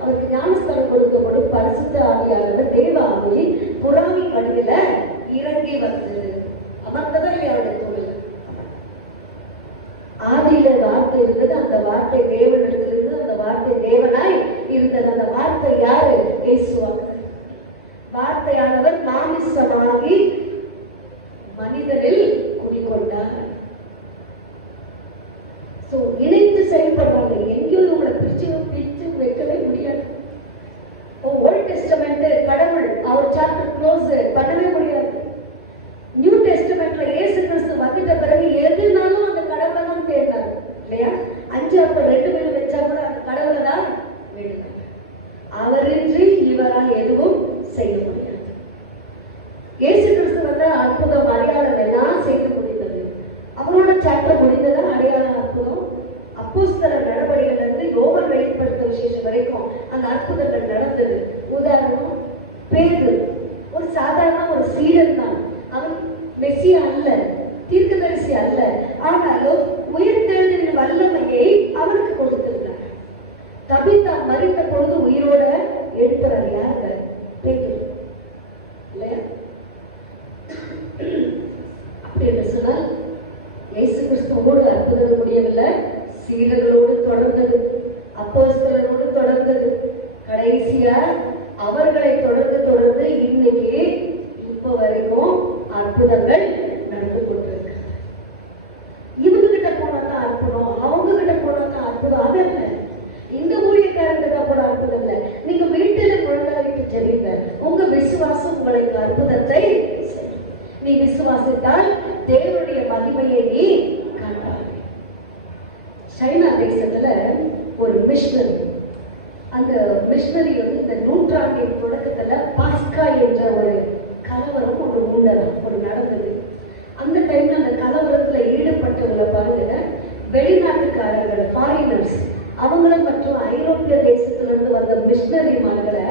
அவருக்கு ஞானஸ்தானம் கொடுக்கப்படும் பரிசுத்த ஆவியானவர் தேவ ஆவி புறாவி வடிவில இறங்கி வந்தது. அமர்ந்தவர் அவருடைய தொழில். ஆதியில வார்த்தை இருந்தது, அந்த வார்த்தை தேவனிடத்தில் இருந்தது, அந்த வார்த்தை தேவனாய் இருந்தது. அந்த வார்த்தை யாரு? இயேசுவா. வார்த்தையானவர் மாமிசமாகி மனிதனில் குடிக்கொண்டார். இணைத்து செயல்படுறாங்க. எங்கேயும் இவங்களை பிரிச்சு வைக்கவே முடியாது. ஓல்ட் டெஸ்டமெண்ட் கடவுள் அவர் சாப்டர் க்ளோஸ் பண்ணவே முடியாது. நியூ டெஸ்டமெண்ட்ல இயேசு கிறிஸ்து வந்துட்ட பிறகு எதுனாலும் அந்த கடவுளை தான் தேடினார் இல்லையா? 5 அப்ப 2 பேர் வச்சா கூட அந்த கடவுளை தான் வேணுங்க. அவரின்றி இவரால் எதுவும் செய்ய முடியாது. இயேசு கிறிஸ்து வந்து அற்புதம் அடையாளம் எல்லாம் செய்து முடிந்தது. அவரோட சாப்டர் முடிந்ததா அடையாளம் அற்புதம். அப்போஸ்தலர் நடவடிக்கைகள் இருந்து யோவான் வெளிப்படுத்த விசேஷம் வரைக்கும் அந்த அற்புதங்கள் நடந்தது. உதாரணம், பேதுரு ஒரு சாதாரண ஒரு சீடன் தான். அவன் மெசியா அல்ல, தீர்க்கதரிசி அல்ல. ஆனாலும் உயிர்த்தெழுதலின் வல்லமையை அவனுக்கு கொடுத்திருந்தார். தபித்தா மரித்த பொழுது உயிரோட எழுப்புறார். யாருங்க? பேதுரு இல்லையா? அப்படி என்று சொன்னால் இயேசு கிறிஸ்துவோடு அற்புதம் முடியவில்லை, சீடர்களோடு தொடர்ந்தது, அப்போஸ்தலரோடு தொடர்ந்தது, கடைசியா அவர்களை தொடர்ந்து இன்னைக்கு இப்ப வரைக்கும் அற்புதங்கள் நடந்து கொண்டிருக்கு. இவங்க கிட்ட போனாதான் அற்புதம், அவங்க கிட்ட போனாதான் அற்புதம். அதல்ல, இந்த ஊழியக்காரங்க போன அற்புதம் இல்ல. நீங்க வீட்டுல குழந்தைகிட்டு ஜெபிங்க, உங்க விசுவாசம் உங்களுக்கு அற்புதத்தை. நீ விசுவாசித்தால் தேவனுடைய மகிமையை நீ காண்பாய். சைனா தேசத்துல ஒரு மிஷனரி, அந்த மிஷனரி வந்து இந்த நூற்றாண்டின் தொடக்கத்துல பாஸ்கா என்ற ஒரு கலவரம் ஒன்று நடந்தது. அந்த டைம்ல அந்த கலவரத்துல ஈடுபட்டவங்களை பாருங்க, வெளிநாட்டுக்காரர்கள், ஃபாரினர்ஸ், அவங்கள மற்றும் ஐரோப்பிய தேசத்துல இருந்து வந்த மிஷனரிமார்களை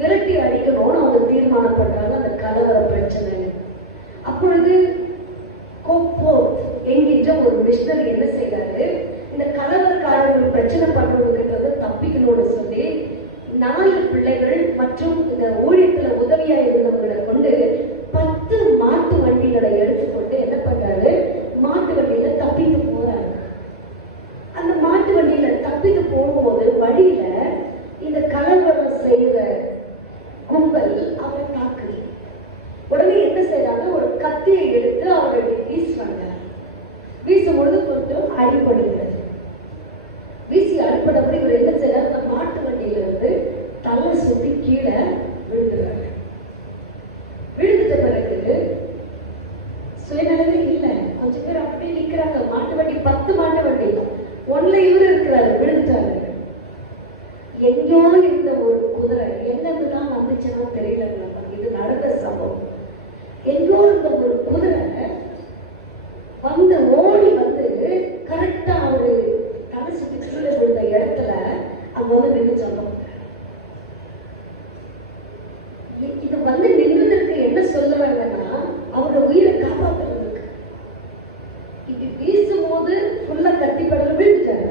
விரட்டி அடிக்கணும்னு அவங்க தீர்மானம் பண்றாங்க. அந்த கலவர பிரச்சனை. அப்பொழுது கோப்போர்ட் என்கின்ற ஒரு மிஷனரி என்ன செய்தாரு, இந்த கலவரக்காரர்கள் பிரச்சனை பண்றவங்க கிட்ட வந்து தப்பிக்கணும்னு சொல்லி 4 பிள்ளைகள் மற்றும் இந்த ஊழியத்துல உதவியா இருந்தவங்களை கொண்டு 10 மாட்டு வண்டிகளை எடுத்துக்கொண்டு என்ன பண்றாரு, மாட்டு வண்டியில தப்பித்து போறாரு. அந்த மாட்டு வண்டியில தப்பித்து போகும்போது வழியில இந்த கலவரம் செய்யற கும்பல் அவரை தாக்குது. உடனே என்ன செய்யறாங்க, ஒரு கத்தியை எடுத்து அவருடைய வீசுறாங்க. வீசும்பொழுது கொஞ்சம் அடிபடுகிறது. வீசி அடிப்படப்படி இவர் என்ன செய்யறாரு, அந்த மாட்டு வண்டியில இருந்து தலை சுத்தி கீழே விழுந்துறாரு. விழுந்துட்ட பிறகு சுயநலவே இல்லை, கொஞ்சம் பேர் அப்படியே நிக்கிறாங்க. மாட்டு வண்டி 10 மாட்டு வண்டி, ஒன்ல இவரு இருக்கிறாரு, விழுந்துட்டாரு. எங்கேயோ இருந்த ஒரு குதிரை என்னதுதான் வந்துச்சுன்னா தெரியல. இது நடந்த சம்பவம். எங்கோ இருந்த ஒரு குதிரை வந்து ஓடி வந்து கரெக்டா அவரு தலை சுத்தி கீழே விழுந்த இடத்துல அங்க வந்து நின்றுச்சாங்க. இது வந்து நின்றதுக்கு என்ன சொல்லுவாங்கன்னா, அவங்க உயிரை காப்பாற்றுறதுக்கு. இப்படி வீசும் போது ஃபுல்லா கத்திப்படல விழுந்துட்டாங்க.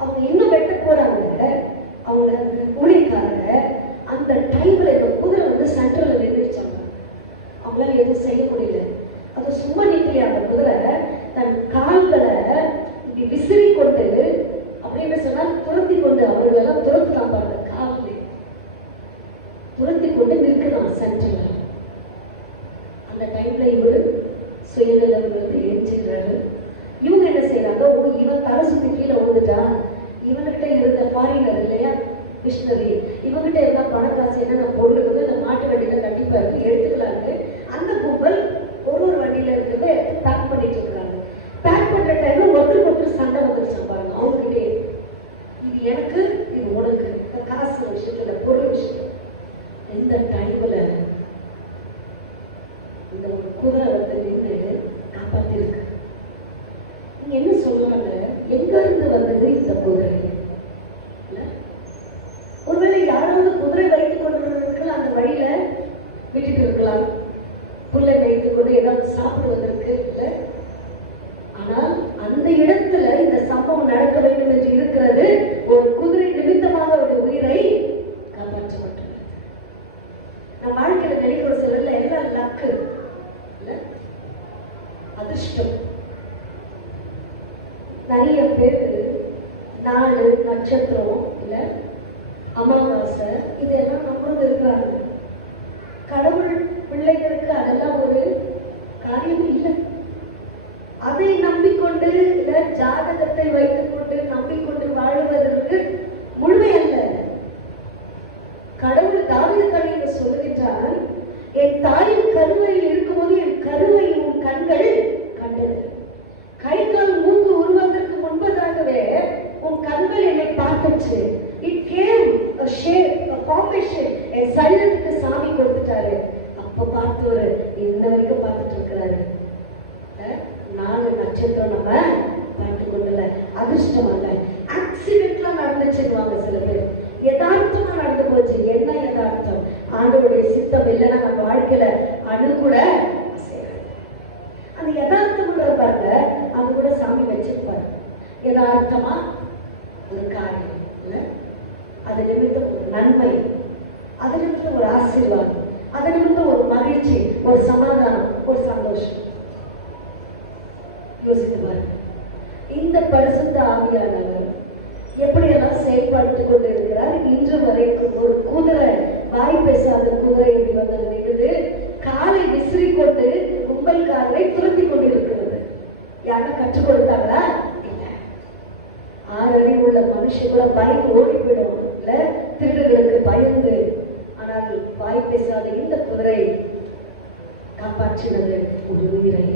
அவங்க இன்னும் வெட்ட போறாங்க. அவங்க ஊழியக்காரங்க அந்த டைம்ல இந்த குதிரை வந்து சென்டர்ல நின்றுச்சாங்க. அவங்களால எதுவும் செய்ய முடியல. அது சும்மா நிற்கலையா, அந்த குதிரை தன் கால்களை இப்படி விசிறி கொண்டு அப்படின்னு சொன்னா துரத்தி கொண்டு, அவர்களெல்லாம் துரத்துலாம் பாருங்க, காலில் துரத்தி கொண்டு நிற்கலாம் சென்டர்ல. அந்த டைம்ல இவரு சுயநலம் வந்து எரிஞ்சுக்கிறாரு. இவங்க என்ன செய்யறாங்க, இவன் தலை சுத்தி கீழே விழுந்துட்டா, இவன்கிட்ட இருந்த ஃபாரின் மிஷினரி, இவங்கிட்ட இருந்தா பணம் காசு என்னென்ன பொருள் இருக்குது, அந்த மாட்டு வண்டியில கண்டிப்பா இருக்கு, எடுத்துக்கலான்னு அந்த கும்பல் ஒரு வண்டியில இருக்கிறத பேக் பண்ணிட்டு இருக்கிறாங்க. பேக் பண்ற டைம்ல ஒருத்தருக்கு சண்டை வந்துருச்சு பாருங்க அவங்ககிட்டே. இது எனக்கு, இது உனக்கு, இந்த காசு விஷயத்துல, பொருள் விஷயம். இந்த டைம்ல இந்த ஒரு குதிரை வந்து நின்று காப்பாத்திருக்கு. நீங்க என்ன சொல்றாங்க, எங்க இருந்து வந்தது இந்த குதிரை? ஒருவேளை யாராவது குதிரை வைத்துக் கொண்டிருக்கலாம், அந்த வழியில விட்டுட்டு இருக்கலாம், புல்லை வைத்துக் கொண்டு ஏதாவது சாப்பிடுவதற்கு இல்லை. ஆனால் அந்த இடத்துல இந்த சம்பவம் நடக்க வேண்டும் என்று இருக்கிறது. ஒரு குதிரை நிமித்தமாக ஒரு உயிரை காப்பாற்றப்பட்டுள்ளது. நான் வாழ்க்கையில நினைக்கிற சிலர்ல எல்லாம் லக்கு இல்ல, அதிர்ஷ்டம். நிறைய பேரு நாள் நட்சத்திரம் இல்ல அமாவாசை இதெல்லாம் நம்புறது இருக்கிறாங்க. கடவுள் பிள்ளைகளுக்கு அதெல்லாம் ஒரு காரியம் இல்லை. அதை நம்பிக்கொண்டு இல்ல ஜாதகத்தை வைத்துக் கொண்டு நம்பிக்கொண்டு வாழ்வதற்கு முழுமை அல்ல. கடவுள் தாவீது கவிஞர் சொல்லுகின்றார், என் தாயின் கருவையில் இருக்கும்போது என் கருவை உன் கண்கள் கண்டது. கை கால் மூக்கு உருவாவதற்கு முன்பதாகவே உன் கண்கள் என்னை பார்த்துச்சு. It came a shape, a formation. என் சரீரத்துக்கு சாமி கொடுத்துட்டாரு. அப்ப பார்த்தவர் இன்ன வரைக்கும் பார்த்துட்டு இருக்கிறாரு. நாலு நட்சத்திரம் நம்ம பார்த்து கொண்டல, அதிர்ஷ்டம் அல்ல. ஆக்சிடென்ட்லாம் நடந்துச்சுவாங்க சில பேர், யதார்த்தமா நடந்து போச்சு. என்ன யதார்த்தம்? ஆண்டவருடைய சித்தம் இல்லைன்னா நம்ம வாழ்க்கையில அணு கூட அந்த யதார்த்தம் பாருங்க, அது கூட சாமி வச்சிருப்பாரு. யதார்த்தமா ஒரு காரியம் இல்ல, அது நிமித்தம் ஒரு நன்மை, அது நிமித்தம் ஒரு ஆசீர்வாதம், அது நிமித்தம் ஒரு மகிழ்ச்சி, ஒரு சமாதானம், ஒரு சந்தோஷம். யோசித்து பாருங்க, இந்த பரிசுத்த ஆவியானவர் எப்படியெல்லாம் செயல்பட்டு கொண்டு இருக்கிறார் இன்று வரைக்கும். ஒரு குதிரை, வாய் பேசாத குதிரை எப்படி வந்தது, காலை விசிறி கொண்டு கும்பல்காரரை துரத்தி கொண்டு இருக்கிறது. யாரும் கற்றுக் கொடுத்தாங்களா? இல்ல. 6 அடி உள்ள மனுஷன் கூட பயந்து ஓடி போயிடும் இல்ல, திருடர்களுக்கு பயந்து. ஆனால் வாய் பேசாத இந்த குதிரை காப்பாற்றினது ஒரு உயிரை.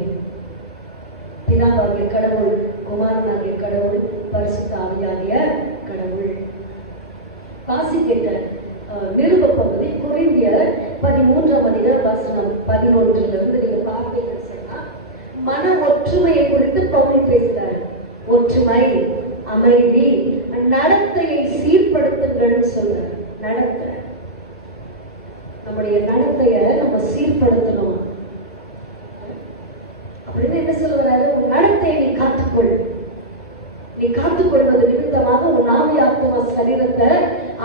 பிதாவாகிய கடவுள், குமாரனாகிய கடவுள், பரிசுத்த ஆவியாகிய கடவுள். வாசிக்கின்ற நிருப பகுதி கொரிந்தியர் 13ஆம் அதிகாரம் வசனம் 11 நீங்க பார்த்தீங்கன்னா மன ஒற்றுமையை குறித்து பவுல் பேசுறார். ஒற்றுமை, அமைதி, நடத்தையை சீர்படுத்துங்கள் சொல்றார். நடத்தை, நம்முடைய நடத்தைய நம்ம சீர்படுத்தணும் அப்படின்னு என்ன சொல்லுவாரு? உன் நடத்தையை நீ காத்துக்கொள். நீ காத்துக்கொள்வது நிமித்தமாக உன் ஆவி ஆத்மா சரீரத்தை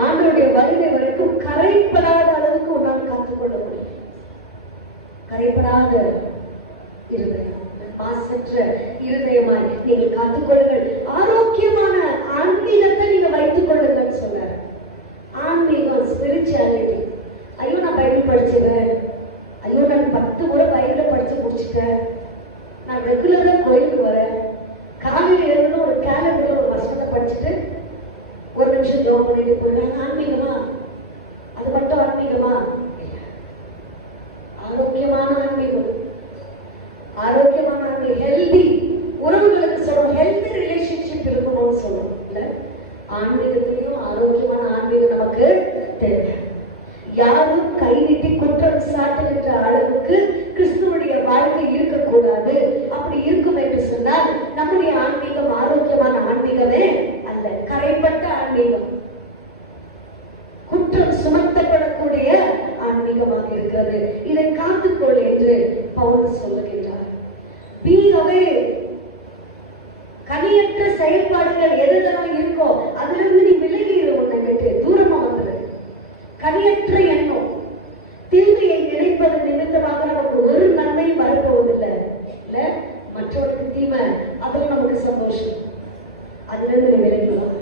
ஆண்டவருடைய வருகை வரைக்கும் கரைப்படாத அளவுக்கு உன்னால் காத்துக்கொள்ள முடியும். கரைப்படாத இருதயம், மாசற்ற இருதயமாய் நீங்கள் காத்துக்கொள்ளுங்கள். ஆரோக்கியமான ஆன்மீகத்தை நீங்க வைத்துக் கொள்ளுங்கள் சொன்னார். ஆன்மீகம், ஸ்பிரிச்சுவாலிட்டி. ஐயோ நான் பைபிள் படிச்சுக்கிறேன், ஐயோ நான் 10 முறை பைபிளை படிச்சு முடிச்சுட்டேன், நான் ரெகுலரா கோயிலுக்கு வரேன், காலையில் எழுந்து ஒரு கேலண்டர்ல ஒரு வசனத்தை படிச்சுட்டு 1 நிமிஷம் ஜோம் பண்ணிட்டு போயிடுறாங்க. ஆன்மீகமா? அது மட்டும் ஆன்மீகமா? ஆரோக்கியமான ஆன்மீகம், ஆரோக்கியமான ஆன்மீகம், ஹெல்தி உறவுகளுக்கு சொல்றோம், ஹெல்தி ரிலேஷன்ஷிப் இருக்கணும்னு சொல்றோம் இல்ல. ஆன்மீகத்திலையும் ஆரோக்கியமான ஆன்மீகம் நமக்கு தேவை. யாரும் கை நீட்டி குற்றம் சாட்டுகின்ற அளவுக்கு கிறிஸ்துவனுடைய வாழ்க்கை இருக்கக்கூடாது. அப்படி இருக்கும் என்று சொன்னால் நம்முடைய ஆன்மீகம் ஆரோக்கியமான ஆன்மீகமே அல்ல, கரைப்பட்ட ஆன்மீகம், குற்றம் சுமத்தப்படக்கூடிய ஆன்மீகமாக இருக்கிறது. இதை காத்துக்கொள் என்று பவுல் சொல்லுகின்றார். Be aware. கனியற்ற செயல்பாடுகள் எதுதான் இருக்கோ அதிலிருந்து நீ விலகி உன்னை விட்டு தூரமா வந்துரு. கனியற்ற எண்ணம், தீமையை நினைப்பது நிமித்தமாக நமக்கு ஒரு நன்மையும் வரப்போவதில்லை இல்ல. மற்றவருக்கு தீமை, அதுல நமக்கு சந்தோஷம், அதுல இருந்து நீ விலகிடுவான்.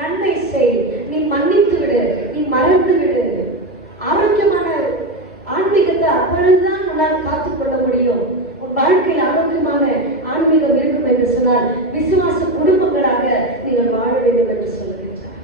நன்மை செய், நீ மன்னித்து விடு, நீ மறந்து விடு. ஆரோக்கியமான ஆன்மீகத்தை அப்பொழுதுதான் உன்னால் காத்துக்கொள்ள முடியும். உன் வாழ்க்கையில் ஆரோக்கியமான ஆன்மீகம் இருக்கும் என்று சொன்னால் விசுவாச குடும்பங்களாக நீங்கள் வாழ வேண்டும் என்று சொல்லுகின்றார்.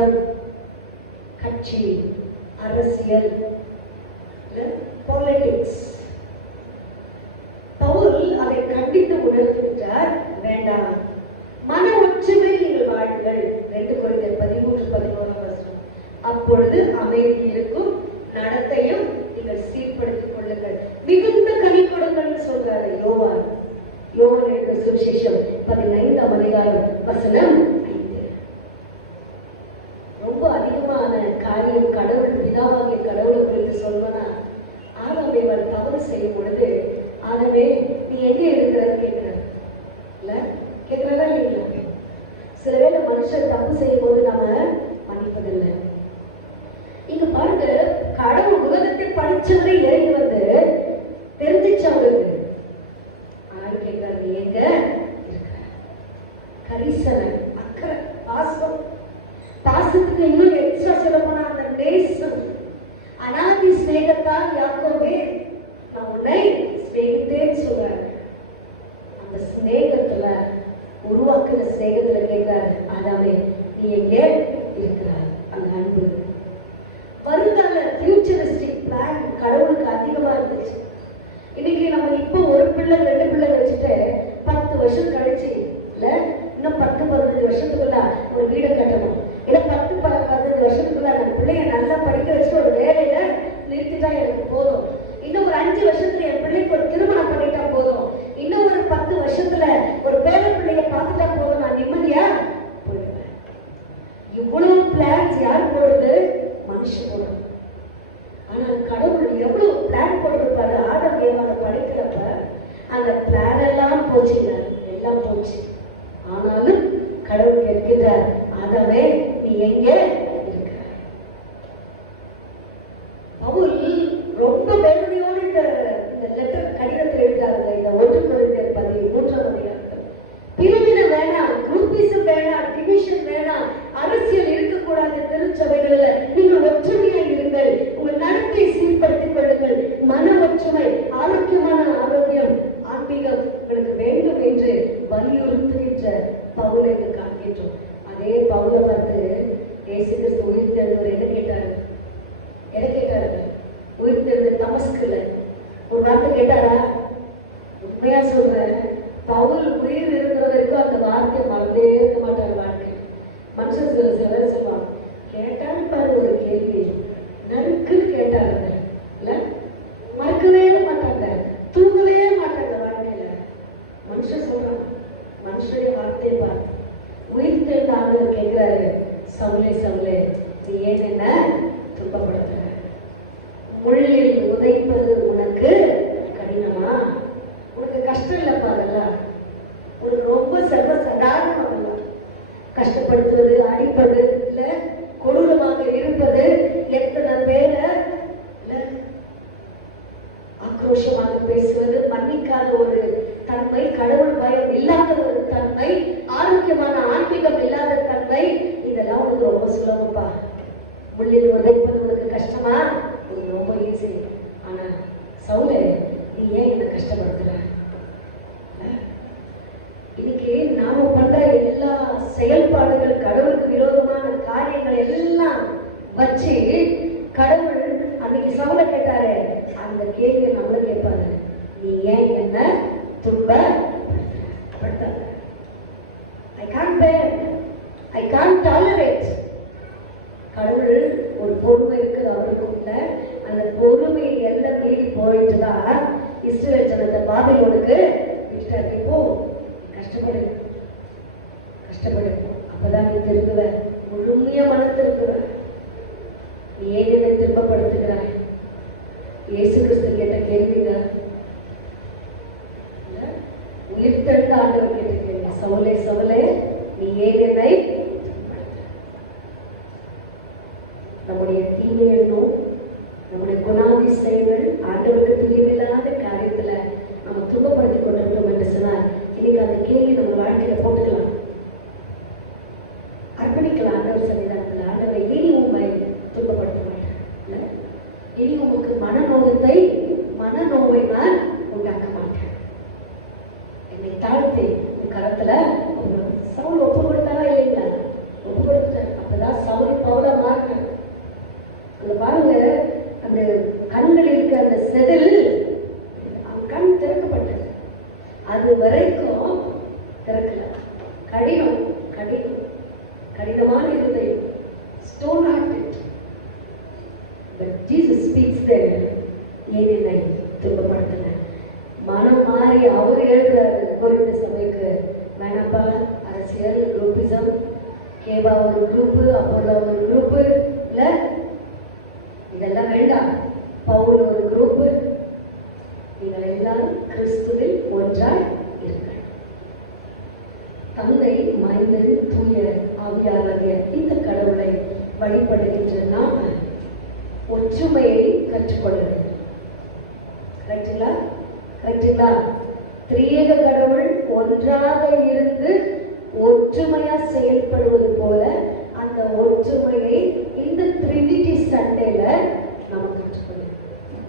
தேசம், கட்சி, அரசியல், பாலிடிக்ஸ். பவுல் அதை கண்டித்து உணர்த்துகிறார், வேண்டாம், மன ஒற்றுமை நீங்கள் வாழுங்கள். 2 கொரிந்தியர் 13:11. அப்பொழுது அமைதி இருக்கும், நடத்தையும் நீங்கள் சீர்படுத்திக் கொள்ளுங்கள், மிகுந்த கனி கொடுங்கள் சொல்றாரு யோவான் எழுதிய சுவிசேஷம் 15ஆம் அதிகாரம் வசனம் 5. ரொம்ப அதிகமான காரியம் கடவுள் பிதாவாகிய கடவுளை குறித்து சொல்வனா, ஆதாம் தவறு செய்யும் பொழுது, ஆதமே நீ எங்கே இருக்கிறன்னு கேட்கிறார். இல்ல கேட்கிறதா இல்லைங்களா? சில வேளை மனுஷன் தப்பு செய்யும் போது நாம மன்னிப்பதில்லை. இங்க பாருங்க, கடவுள் உலகத்தை படிச்சவரை இறங்கி வந்து தெரிஞ்சிச்சு அவருக்கு. ஆறு கேட்கிறார், நீ எங்க இருக்கிற? கரிசனை, அக்கறை, பாசம். பாசத்துக்கு இன்னும் எக்ஸ்ட்ரா சொல்ல போனா அந்த நேசம், அனாதி ஸ்நேகத்தால் யாக்கோபே நான் உன்னை ஸ்நேகித்தேன்னு சொல்றாரு. அந்த ஸ்நேகத்துல உருவாக்குற ஸ்நேகத்துல கேட்கிறாரு, ஆதாமே நீ எங்கே இருக்கிறார்? அந்த அன்பு வருங்கால ஃபியூச்சரிஸ்டிக் பிளான் கடவுளுக்கு அதிகமா இருந்துச்சு. இன்னைக்கு நம்ம இப்போ ஒரு பிள்ளை 2 பிள்ளை வச்சுட்டு 10 வருஷம் கழிச்சு இல்ல இன்னும் 10-15 வருஷத்துக்குள்ள ஒரு வீடு கட்டணும், இல்ல 10-15 வருஷத்துக்குள்ள அந்த பிள்ளைய நல்லா படிக்க வச்சுட்டு ஒரு வேலையில நிறுத்திட்டா எனக்கு போதும், இன்னும் ஒரு 5 வருஷத்துல என் பிள்ளைக்கு ஒரு திருமணம் பண்ணிட்டா போதும், இன்னும் ஒரு 10 வருஷத்துல ஒரு பேர பிள்ளைய பார்த்துட்டா போதும், நான் நிம்மதியா போயிடுவேன். இவ்வளவு பிளான்ஸ் யார் போடுறது? மனுஷன் போடுறது. ஆனா கடவுள் எவ்வளவு பிளான் போட்டிருப்பாரு. ஆதாம் ஏவாளை படைக்கிறப்ப அந்த பிளான் எல்லாம் போச்சுங்க, எல்லாம் போச்சு. ஆனாலும் கடவுள் கேட்கிறார், ஆதாமே நீ எங்கே இருக்கிற? பவுல் ரொம்ப வேதனையோடு இந்த லெட்டர் கடிதத்தை எழுதாருங்க. இந்த 1 கொரிந்தியர் 13ஆம் அதிகாரம். பிரிவினை வேணாம், குரூப்பிசம் வேணாம், டிவிஷன் வேணாம், அரசியல் இருக்கக்கூடாது. திருச்சபைகள்ல நீங்கள் ஒற்றுமையா இருங்கள், உங்கள் நடத்தை சீர்படுத்திக் கொள்ளுங்கள், மன ஒற்றுமை, ஆரோக்கியமான ஆரோக்கியம், ஆன்மீகம் உங்களுக்கு வேண்டும் என்று வலியுறுத்துகின்ற பவுலை காண்கின்றோம். அதே பவுலை பார்த்து இயேசு கிறிஸ்து உயிர்த்தெழுந்தவர் என்ன கேட்டாரு? என்ன கேட்டாரு? உயிர்த்தெழுந்த தமஸ்குல ஒரு வார்த்தை கேட்டாரா? உண்மையா சொல்றேன், பவுல் உயிர் இருக்கிற வரைக்கும் அந்த வார்த்தை மறந்தே இருக்க மாட்டார். வாழ்க்கை மனுஷன் சில சொல்லுவாங்க, கேட்டாரு பாரு ஒரு கேள்வி, நறுக்குன்னு கேட்டாரு இல்ல, மறக்கவே மாட்டாங்க, தூங்கவே மாட்டாங்க வாழ்க்கையில. மனுஷன் சொல்றான், மனுஷனுடைய வார்த்தையை பார்த்து உயிர்த்தெழுந்த ஆண்டவர் கேட்கிறாரு, சவுலே சவுலே நீ ஏன் என்ன துன்பப்படுத்துற? முள்ளில் உதைப்பது உனக்கு கடினமா? உனக்கு கஷ்டம் இல்லப்பா, அதெல்லாம் உனக்கு ரொம்ப சர்வசாதாரணம். அதெல்லாம் கஷ்டப்படுத்துவது, அடிப்பது, இல்ல கொடூரமாக இருப்பது, எத்தனை பேரை ஆக்ரோஷமாக பேசுவது, மன்னிக்காத ஒரு தன்மை, கடவுள் பயம் இல்லாத ஒரு தன்மை, ஆரோக்கியமான ஆன்மீகம் இல்லாத தன்மை, இதெல்லாம் உனக்கு ரொம்ப சுலபப்பா. முள்ளில் உதைப்பது உனக்கு கஷ்டமா? உனக்கு ரொம்ப ஈஸி. ஆனா சவுலே நீ ஏன் என்ன கஷ்டப்படுத்துற? இன்னைக்கு நாம பண்ற எல்லா செயல்பாடுகள், கடவுளுக்கு விரோதமான காரியங்கள் எல்லாம் வச்சு கடவுள் அன்னைக்கு சவுல கேட்டாரு, அந்த கேள்வியை நம்மள கேட்பாரு, நீ ஏன் என்ன துன்பப்படுத்த? I can't bear, I can't tolerate. கடவுள் ஒரு பொறுமை இருக்குது அவருக்கும் இல்ல. அந்த பொறுமை எல்லாம் மீறி போயிட்டு தான் இஸ்ரவேல் ஜனத்தை பாபிலோனுக்கு விட்டாரு. இப்போ கஷ்டப்படு, கஷ்டப்படு, அப்பதான் நீ திரும்புவ, முழுமையா மனம் திரும்புவ. நீ ஏன் என்னை திரும்பப்படுத்துகிறாய்? இயேசு கிறிஸ்து கேட்ட கேள்விங்க, உயிர்த்தெழுந்த ஆண்டவர் கேட்ட கேள்வி, சவுலே சவுலே நீ ஏன் என்னை? நம்முடைய தீமை எண்ணம், நம்முடைய குணாதிசயங்கள், ஆண்டவருக்கு பிரியமில்லாத காரியத்துல நம்ம துன்பப்படுத்தி கொண்டிருக்கோம் என்று சொன்னால், இன்னைக்கு அந்த கேள்வி நம்ம வாழ்க்கையில போட்டுக்கலாம், அர்ப்பணிக்கலாம் ஆண்டவர் சன்னிதானத்தில். ஆண்டவரை இனி உண்மை துன்பப்படுத்த மாட்டேன், இனி உங்களுக்கு மனநோவை நான் உண்டாக்க மாட்டேன். என்னை தாழ்த்தி உன் கரத்துல சவுல் ஒப்பு கொடுத்தாரா இல்லைங்களா? ஒப்பு கொடுத்துட்டார். அப்பதான் சவுல் ஸ்பீக்ஸ் தேர் ஏன் என்னை துன்பப்படுத்தின. மனம் மாறி அவர் எழுதுறாரு கொரிந்த சபைக்கு, வேணாப்பா அரசியல் குரூப்பிசம், கேபா ஒரு குரூப்பு, அப்போல்லோ ஒரு குரூப்பு, இல்ல இதெல்லாம் வேண்டாம். பவுல் ஒரு குரூப்பு, நீங்கள் எல்லாரும் கிறிஸ்துவில் ஒன்றாய் இருக்க. தந்தை, மைந்தன், தூய ஆவியாகிய இந்த கடவுளை வழிபடுகின்ற நாம் ஒற்றுமையை கற்றுக்கொள்ள வேண்டும். கரெக்டுங்களா? கரெக்டுங்களா? திரியேக கடவுள் ஒன்றாக இருந்து ஒற்றுமையா செயல்படுவது போல அந்த ஒற்றுமையை இந்த ட்ரினிட்டி சண்டேல நாம கற்றுக்கொள்ளணும்.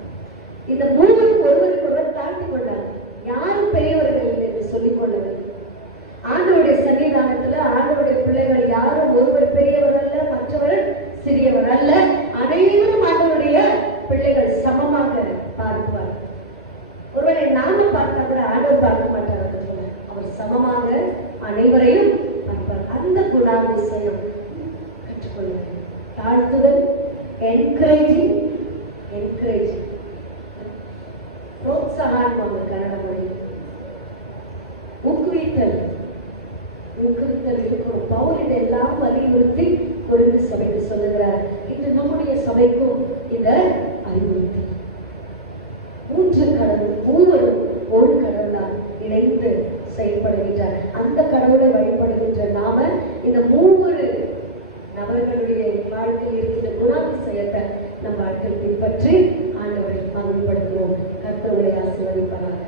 இந்த மூவரும் ஒருவருக்கு ஒருவர் தாழ்த்தி கொண்டாங்க. யாரும் பெரியவர்கள் இல்லை என்று சொல்லிக் கொள்ளவில்லை. ஆண்டவருடைய சன்னிதானத்துல ஆண்டவருடைய பிள்ளைகள் யாரும் ஒருவர் பெரியவர் அல்ல, மற்றவர் சிறியவர் அல்ல. அனைவரும் ஆண்டவருடைய பிள்ளைகள் சமமாக பார்ப்பார். ஒருவரை நாம பார்த்தா கூட ஆண்டவர் பார்க்க மாட்டார். அவர் சமமாக அனைவரையும் பார்ப்பார். அந்த குணாதிசயம் கற்றுக்கொள்ளுங்கள். தாழ்த்துதல், என்கரேஜிங், புரோத்சாகம், கன்னட மொழி ஊக்குவித்தல் இருக்கும். பவுல் இதெல்லாம் வலியுறுத்தி கொரிந்து சபைக்கு சொல்லுகிறார். இன்று நம்முடைய சபைக்கும் இந்த அறிவுறுத்தல். மூன்று கடவுள், மூவரும் ஒரு கடவுளால் இணைந்து செயல்படுகின்றார். அந்த கடவுளை வழிபடுகின்ற நாம இந்த மூவரு நபர்களுடைய வாழ்க்கையில் இருக்கின்ற குணாதிசயத்தை நம் வாழ்க்கையில் பின்பற்றி ஆண்டவரை மகிழ்படுத்துவோம். கர்த்தருடைய ஆசீர்வதிப்பாராக.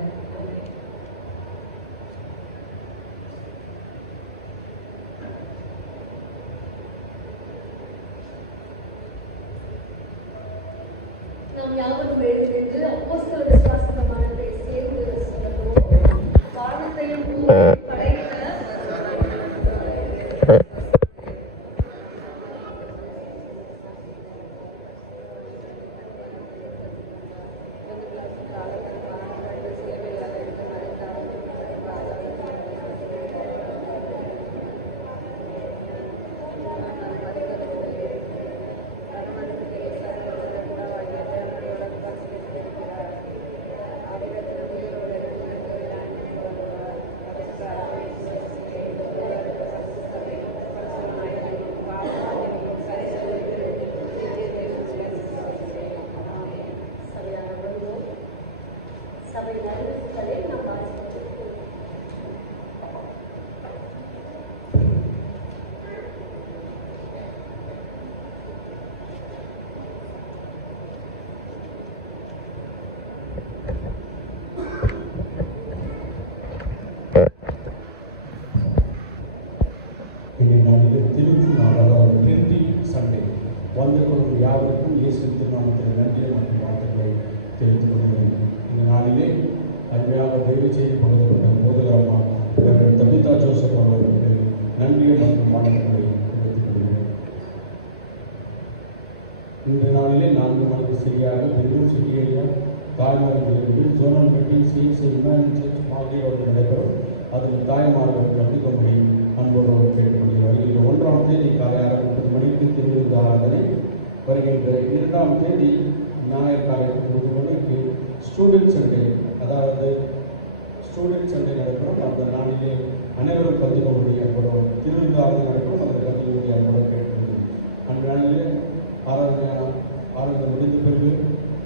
நாம் யாவரும் எழுந்திருந்து அப்போஸ்தலர் விசுவாசமானதை சேர்ந்து சொல்லுவோம். வானத்தையும் பூமியையும் படைத்த வந்திருக்கும் யாருக்கும் இயேசு திருநாமத்தில் நன்றி மற்றும் வாழ்த்துக்களை தெரிவித்துக் கொள்கிறேன். இந்த நாளிலே அருமையாக தெய்வ செய்தி பகிர்ந்து கொண்ட போதகரமா டாக்டர் தபிதா ஜோசப் அவர்களுக்கு நன்றியை மற்றும் வாழ்த்துக்களை தெரிவித்துக் கொள்கிறேன். இந்த நாளிலே 4 மணிக்கு சரியாக பெங்களூர் சிட்டி ஏரியா தாய்மார்களிலிருந்து zonal meeting CSI Emmanuel church ஆகியோருக்கு நடைபெறும். அதில் தாய்மார்கள் கலந்துக்கும்படி அன்போடு கேட்டுக்கொள்கிறார். இது 1ஆம் தேதி காலை 6:30 மணிக்கு திருவிழா ஆராதனை. வருகின்ற 2ஆம் தேதி ஞாயிறு காலை 9 மணிக்கு ஸ்டூடெண்ட் சண்டே, அதாவது ஸ்டூடெண்ட் சண்டே நடைபெறும். அந்த நாளிலே அனைவரும் கலந்துக்கும்படி அன்போடு திருவிழா ஆராதனை நடைபெறும். அதில் கலந்துக்கும்படி அன்போடு கேட்டுக்கொள்கிறேன். அந்த நாளிலே ஆராதனை முடிந்த பிறகு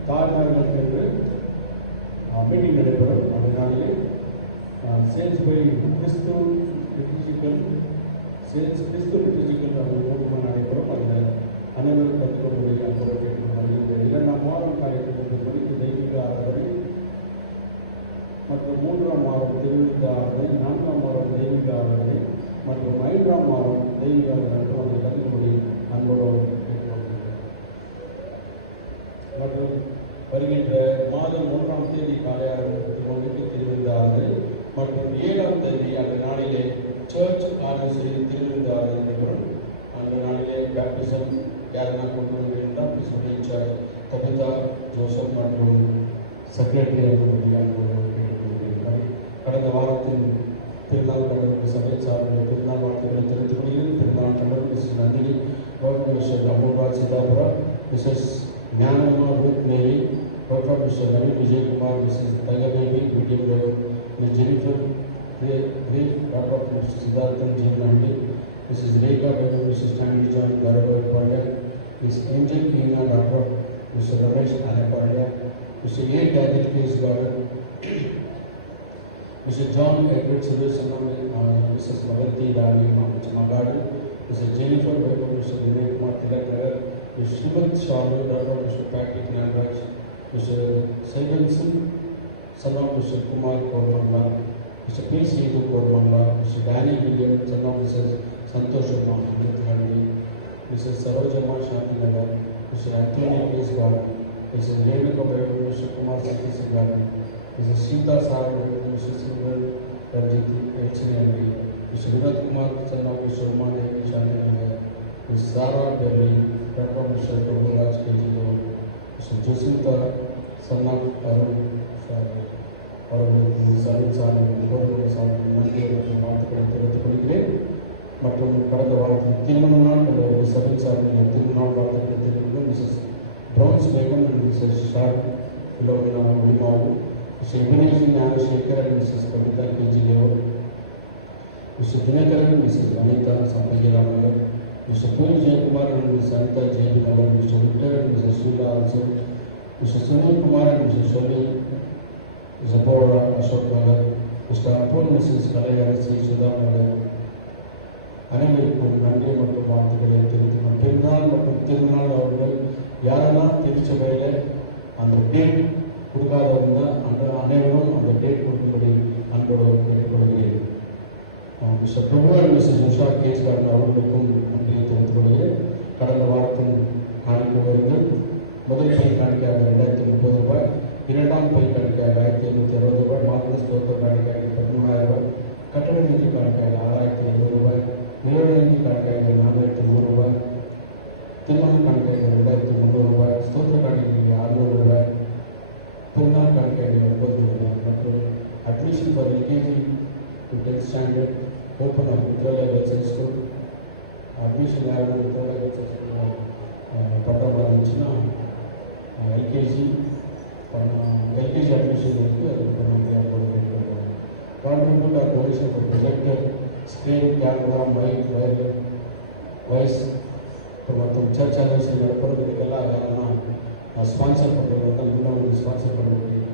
தாய்மார்களுக்கு என்று மீட்டிங் நடைபெறும். அந்த நாளிலே சேல்ஸ் பை கிறிஸ்து லிட்டர்ஜிக்கல் அந்த 3 மணி நடைபெறும். அதில் அனைவரும் கற்றுக்கொள்வதை அன்போடு கேட்டுக்கொள்வார்கள். 2ஆம் வாரம் காரியத்தில் மணிக்கு தெய்வீக ஆராதனை மற்றும் 3ஆம் வாரம் திருவிழா ஆராதனை, 4ஆம் வாரம் தெய்வீக ஆராதனை மற்றும் 5ஆம் வாரம் தெய்வீக ஆராதனை அதில் கற்றுக்கொள்வதை அன்போடு கேட்டுக்கொள்கிறேன். மற்றும் வருகின்ற மாதம் 1ஆம் தேதி காலை 6:30 மணிக்கு திருவிழா ஆராதனை மற்றும் 7ஆம் தேதி அந்த நாளிலே சர்ச் ஆர்எஸ்ஐ திருவிழா ஆராதனை நடைபெறும். அந்த நாளிலே பேப்டிசம் யாரென்னா கொண்டு வருகின்றார் பிரின்சிபல் இன்சார்ஜ் தபிதா ஜோசப் மற்றும் செக்ரட்டரி கேட்டுக்கொள்கிறார். கடந்த வாரத்தின் திருநாள் கடவுள் சபை சார்பில் திருநாள் வாழ்த்துக்களை தெரிவித்துக் கொள்கிறேன். திருநாள் கடவுள் Mrs Nandini, governor Mr Amolraj Sitapura, Mrs Jnanama Ruth Mary, Dr. Mr. Ravi Vijay Kumar, Mrs. Tiger Baby, William Rowe, Ms. Jennifer Grief, Dr. Mr. Siddharthan Jim Nandi, Mrs. Rekha Baby, Mrs. Stanley John Garabai Pandya, Ms. Angel Keena, Dr. Mr. Ramesh Anapandya, Mr. A. Gadget Case Garden, Mr. John Edward Solution, Mrs. Maganti Dali Magadu, Mrs. Jennifer Baby, Mr. Vinay Kumar Tilak, Mr. Srimant Shalu, Dr. Mr. Patrick Nagraj, Mr. Saibanson, son of Mr. Kumar Kormangla, Mr. P. Sidhu Kormangla, Mr. Danny William, son of Mrs. Santosh Mahmood, Mrs. Sarojama Shantinagar, Mr. Anthony Case Garden, Mrs. Revika Baby, Mr. Kumar Sati Garden, Mrs. Sita Sara, Mr. Simran Ranjit HNLD, Mr. Vinod Kumar, son of Mr. Umane Shantinagar, Ms. Sara Delhi, Dr. Mr. Prabhuraj KG, Mr. Jacinta, son of Arun, அவர்களுக்கு சரி சார்ந்த போர்வலை சார்ந்த நன்றியை வாழ்த்துக்களை தெரிவித்துக் கொள்கிறேன். மற்றும் கடந்த வாரத்தில் திருமண நாள் அல்லது சபை சார்ந்த திருநாள் வாழ்த்துக்களை தெரிவிக்கும் Mrs Browns Begum and Mrs Short Philomena உரிமாவு, மிஸ்டர் இபினேஷன் Gnanasekar and Mrs Kavitha KG Dev, Mr Dinakaran, Mrs Anitha சம்பகிராமகர், மிஸ்டர் பூரி Jayakumar and Miss Anitha JP Nagar, Mr Victor and Mrs Sheela also, Mr Sunil Kumar and Mrs ஷோலி Zabora Ashok Nagar, Mr. Apol Mrs. Kalayar Sri Sudha Nagar, அனைவருக்கும் நன்றி மற்றும் வாழ்த்துக்களை தெரிவித்துள்ளோம். பெருநாள் மற்றும் திருநாள் அவர்கள் யாரெல்லாம் திருச்சபையில் அந்த டேட் கொடுக்காத இருந்தால் அந்த அனைவரும் அந்த டேட் கொடுக்கும்படி அன்போடு கேட்டுக்கொள்கிறேன். Mister Prabhu and Mrs Usha கேஸ் கார்டன் அவர்களுக்கும் நன்றியை தெரிவித்துக் கொள்கிறேன். கடந்த வாரத்தின் காணிக்கை வருங்கள். முதல் பை காணிக்கையாக 2030 ரூபாய், இரண்டாம் பை காணிக்கையாக 1760 ரூபாய், மாத ஸ்தோத்திர காணிக்கையாக 13,000 ரூபாய், கட்டட நிதி காணிக்கையாக 6,070 ரூபாய், நிலவர நிதி காணிக்கையாக 4,100 ரூபாய், திருமண காணிக்கையாக 2,300 ரூபாய், ஸ்தோத்திர காணிக்கையாக 600 ரூபாய், திருநாள் காணிக்கையாக 80 ரூபாய் மற்றும் admission for LKG to 10th standard open of Vidyalaya girls high school admission யாரும் வித்யாலயா கேர்ள்ஸ் ஹை ஸ்கூலில் பட்டம் இருந்துச்சுன்னா எல்கேஜி அட்மிஷன் இருக்குது. அதுக்கு பண்ண போட்டு contribute or donation for projector, screen, camera, mic, wire, voice மற்றும் சர்ச் அலவன்ஸ் நடப்புறதுக்கெல்லாம் யாரெல்லாம் ஸ்பான்சர் பண்ணுறது வந்து இன்னும் ஸ்பான்சர் பண்ண முடியும்.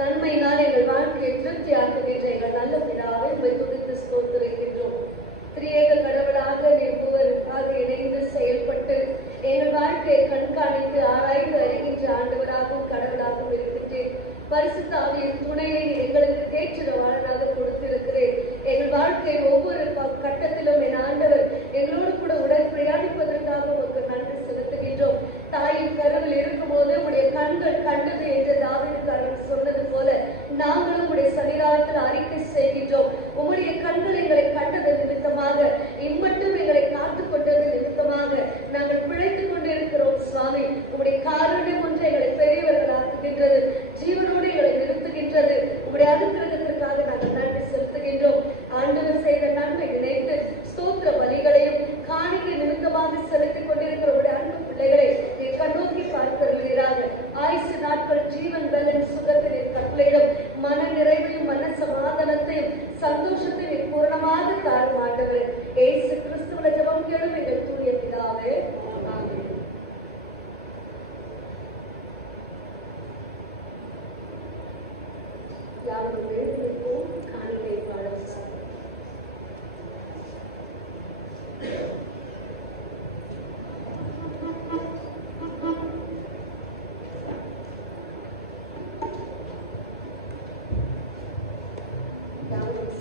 நன்மையினால் எங்கள் வாழ்க்கையை திருப்தியாக்குகின்ற எங்கள் நல்ல பிதாவை உம்மை துதித்து ஸ்தோத்திரிக்கின்றோம். திரியேக கடவுளாக நிற்பவருக்காக இணைந்து செயல்பட்டு எங்கள் வாழ்க்கையை கண்காணித்து ஆராய்ந்து அறிகின்ற ஆண்டவராகவும் கடவுளாகவும் இருக்கின்றேன். பரிசுத்த ஆவியின் துணையை எங்களுக்கு தேற்றவாளனாக கொடுத்திருக்கிறேன். எங்கள் வாழ்க்கையின் ஒவ்வொரு கட்டத்திலும் என் ஆண்டவர் எங்களோடு கூட உடன் பிரயாணிப்பதற்காக உங்களுக்கு நன்றி செலுத்துகின்றோம். தாயின் கருவில் இருக்கும்போது உடைய கண்கள் கண்டது என்று தாவீதுக்காரன் சொன்னது போல நாங்களும் உடைய சன்னிதானத்தில் அறிக்கை செய்கின்றோம். உம்முடைய கண்கள் எங்களை கண்டது நிமித்தமாக, இம்மட்டும் எங்களை காத்துக் கொண்டது நிமித்தமாக நாங்கள் பிழைத்துக் கொண்டிருக்கிறோம். சுவாமி, உம்முடைய காரணம் ஒன்று எங்களை பெரியவர்களாக்குகின்றது, ஜீவனோடு எங்களை நிறுத்துகின்றது. உம்முடைய அனுகிரகத்திற்காக நாங்கள் நன்றி செலுத்துகின்றோம். ஆண்டவர் செய்த நன்மை நினைத்து ஸ்தோத்திர பலிகளையும் காணிக்கை நிமித்தமாக செலுத்திக் கொண்டிருக்கிற உடைய அன்பு பிள்ளைகளை கண்ணோக்கி பார்க்கிறீராக. ஆயுசு நாட்கள் ஜீவன் பலன் சுகத்தின் கட்டளையிலும் மன நிறைவையும் மன சமாதானத்தையும் சந்தோஷத்தையும் பூரணமாக தாரும் ஆண்டவரே. இயேசு கிறிஸ்துவின் ஜெபம் கேளும் எங்கள் தூய பிதாவே. ஆமென். யாரும் எழுந்திருப்போம், காணிக்கை பாடம்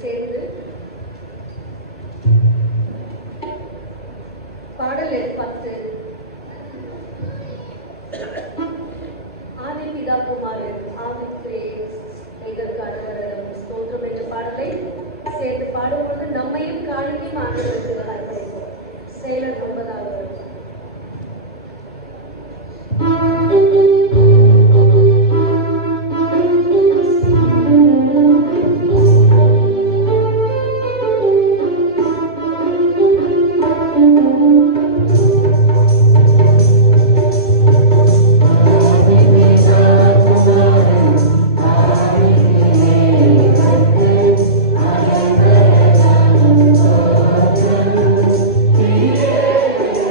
சேர்ந்து பாடல் 10 ஆதி பிதா குமாரன் ஆதித்ரே இதற்கானவரிடம் ஸ்தோத்திரம் என்ற பாடலை சேர்ந்து பாடும்போது நம்மையும் காணிக்கையும் ஆண்டவருக்கு அர்ப்பணிப்போம். செயலர் 9வது Yeah.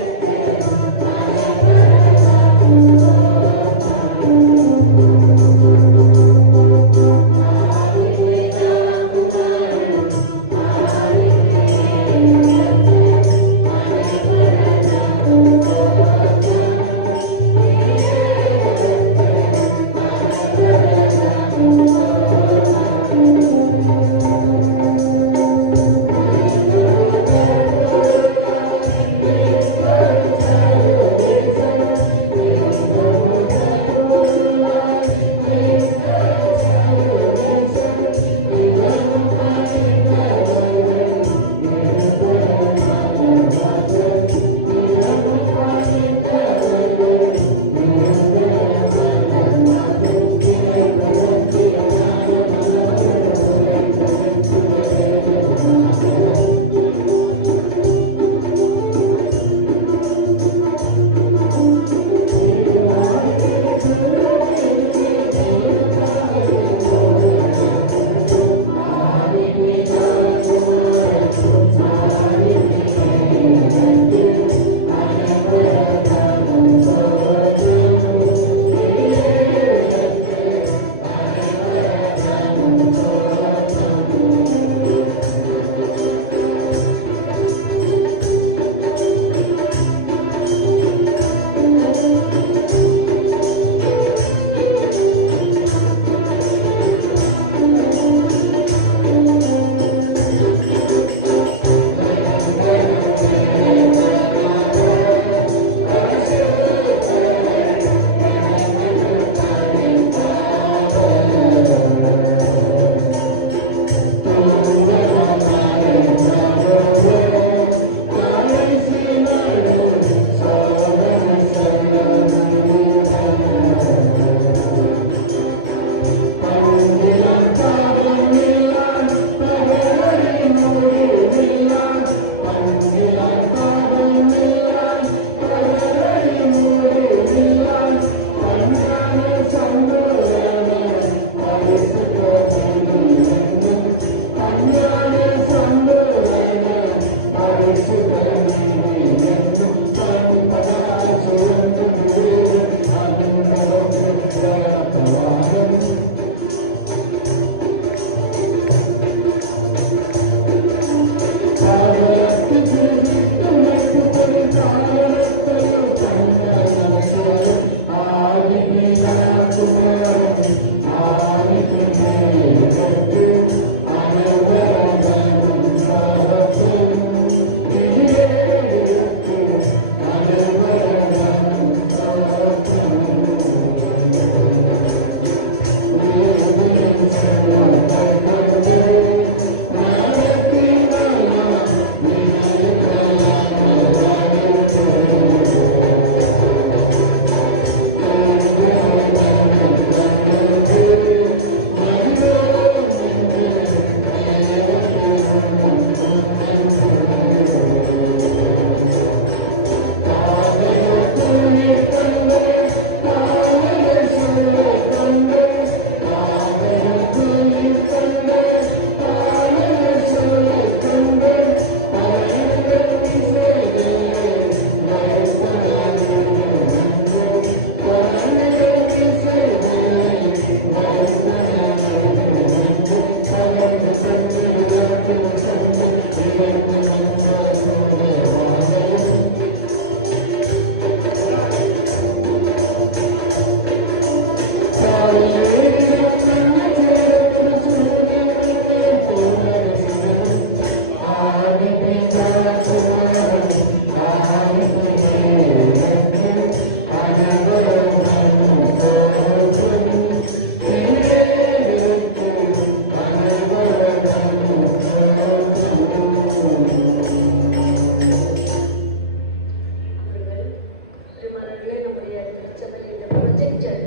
ப்ரொஜெக்டர்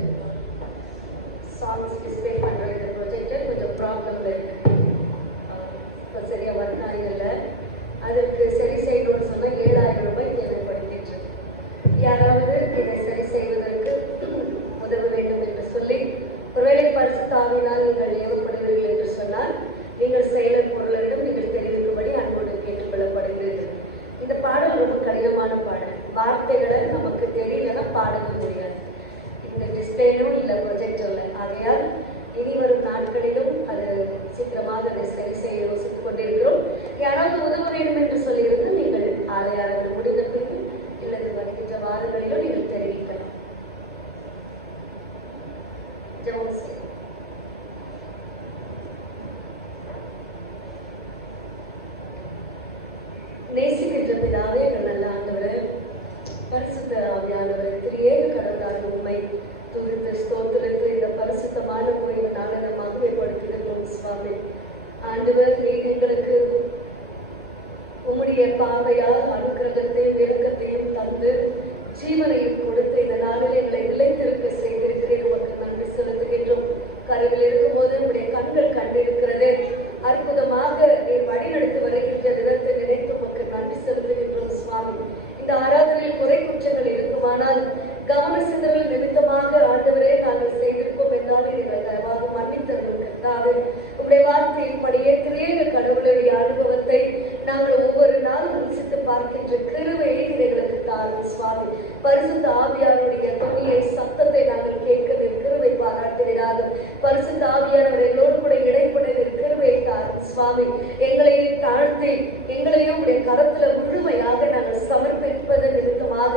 சாங்ஸ் டிஸ்பிளே பண்ணுற இந்த ப்ரொஜெக்டர் கொஞ்சம் ப்ராப்ளம் இருக்கு. இப்போ சரியாக வந்தாங்கல்ல, அதற்கு சரி செய்யணும்னு சொன்னால் 7000 ரூபாய் தேவைப்படுகின்றது. யாராவது இதை சரி செய்வதற்கு உதவ வேண்டும் என்று சொல்லி, ஒருவேளை பரிசுத்தாவினால் நீங்கள் ஏவப்படுவீர்கள் என்று சொன்னால் நீங்கள் செயலர் பொருளிடம் நீங்கள் தெரிவிக்கும்படி அன்போடு கேட்டுக்கொள்ளப்படுகிறது. இந்த பாடல் ரொம்ப கடினமான பாடல். வார்த்தைகளை நமக்கு தெரியலன்னா பாடவும் முடியாது. இந்த டிஸ்பிளேலும் இல்லை ப்ரொஜெக்டரில். ஆகையால் இனி வரும் நாட்களிலும் அது சீக்கிரமாக அதை சரி செய்ய யோசித்துக் கொண்டிருக்கிறோம். யாராவது உதவ வேண்டும் என்று சொல்லியிருந்து நீங்கள் ஆலயாரங்கள் முடிந்த பின்பு இல்லது வருகின்ற வாரங்களிலும் நீங்கள் தெரிவிக்கலாம். ஜெபம் செய்வோம். நேசிக்கின்ற பிதாவே, எங்கள் நல்ல ஆண்டவரே, பரிசுத்த ஆவியானவரே, திரியேக கடவுளாக உண்மை துதித்து ஸ்தோத்திரத்து இந்த பரிசுத்தமான ஓய்வு நாளை நாம் மகிமைப்படுத்துகிறோம் சுவாமி. ஆண்டவர், நீர் எங்களுக்கு உம்முடைய பார்வையால் அனுக்கிரகத்தையும் இரக்கத்தையும் தந்து ஜீவனையும் கொடுத்து இந்த நாளில் எங்களை நிலைத்திருக்க செய்திருக்கிறேன். உமக்கு நன்றி செலுத்துகின்றோம். கருவில் இருக்கும்போது உங்களுடைய கண்கள் கண்டிருக்கிறது. அற்புதமாக நீர் வழிநடத்தி வருகின்ற விதத்தை நினைத்து உமக்கு நன்றி செலுத்துகின்றோம் சுவாமி. இந்த ஆராதனையில் குறை குற்றங்கள் இருக்குமானால் கவன சிதறல் நிமித்தமாக ஆண்டவரே நாங்கள் செய்திருப்போம் என்றாலே நீங்கள் தயவாக மன்னித்தவர்கள் கர்த்தாவே. உங்களுடைய வார்த்தையின்படியே திரியேக கடவுளுடைய அனுபவத்தை நாங்கள் ஒவ்வொரு நாளும் ருசித்து பார்க்கின்ற கிருபையை எங்களுக்கு தாரும் சுவாமி. பரிசுத்த ஆவியாருடைய தொனியை சத்தத்தை நாங்கள் கேட்கிறதில் கிருபை பாராட்டுகிறார்கள். பரிசுத்த ஆவியானவர் எங்களோடு கூட இடைப்படையில் கிருபையை தாரும் சுவாமி. எங்களையும் தாழ்த்தி எங்களையும் உடைய கரத்துல முழுமையாக நாங்கள் சமர்ப்பிப்பதன் நிமித்தமாக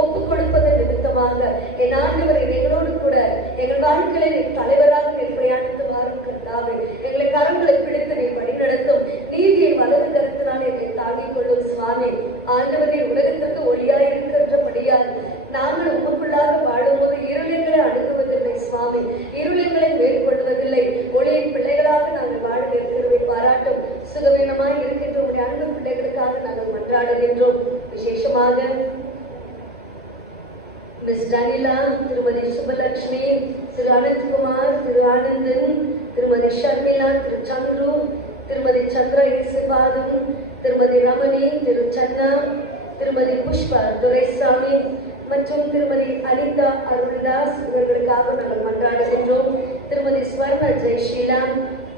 ஒப்புக் கொடுப்பதன் நிமித்தமாக என் ஆண்டவரை எங்களோடு கூட எங்கள் வாழ்க்கையை நீ தலைவராக நீ பிரயாணித்து வாரும் கர்த்தாவே. எங்களை கரங்களை பிடித்து நீ வழிநடத்தும். நீதியை வலது கருத்தினால் எங்களை தாங்கிக் கொள்ளும் சுவாமி. ஆண்டவரை உலகத்திற்கு ஒளியாய் இருக்கின்றபடியால் நாங்கள் உமக்குள்ளாக வாழும்போது இருளங்களை அணுகுவதில்லை சுவாமி. இருளங்களை மேற்கொள்வதில்லை. ஒளியின் பிள்ளைகளாக நாங்கள் வாழ இருக்கிறவை பாராட்டும். சுகவீனமாய் இருக்கின்ற உடைய அன்பு பிள்ளைகளுக்காக நாங்கள் மன்றாடுகின்றோம். விசேஷமாக மிஸ் டனிலா, திருமதி சுபலட்சுமி, திரு அனந்த்குமார், திரு ஆனந்தன், திருமதி ஷர்மிளா, திரு சந்துரு, திருமதி சந்திர இசைபாதம், திருமதி ரமணி, திரு சன்னா, திருமதி புஷ்பா துரைசாமி மற்றும் திருமதி அனிதா அருள்தாஸ் இவர்களுக்காக நாங்கள் மன்றாடுகின்றோம். திருமதி ஸ்வர்ண ஜெய்ஷீலா,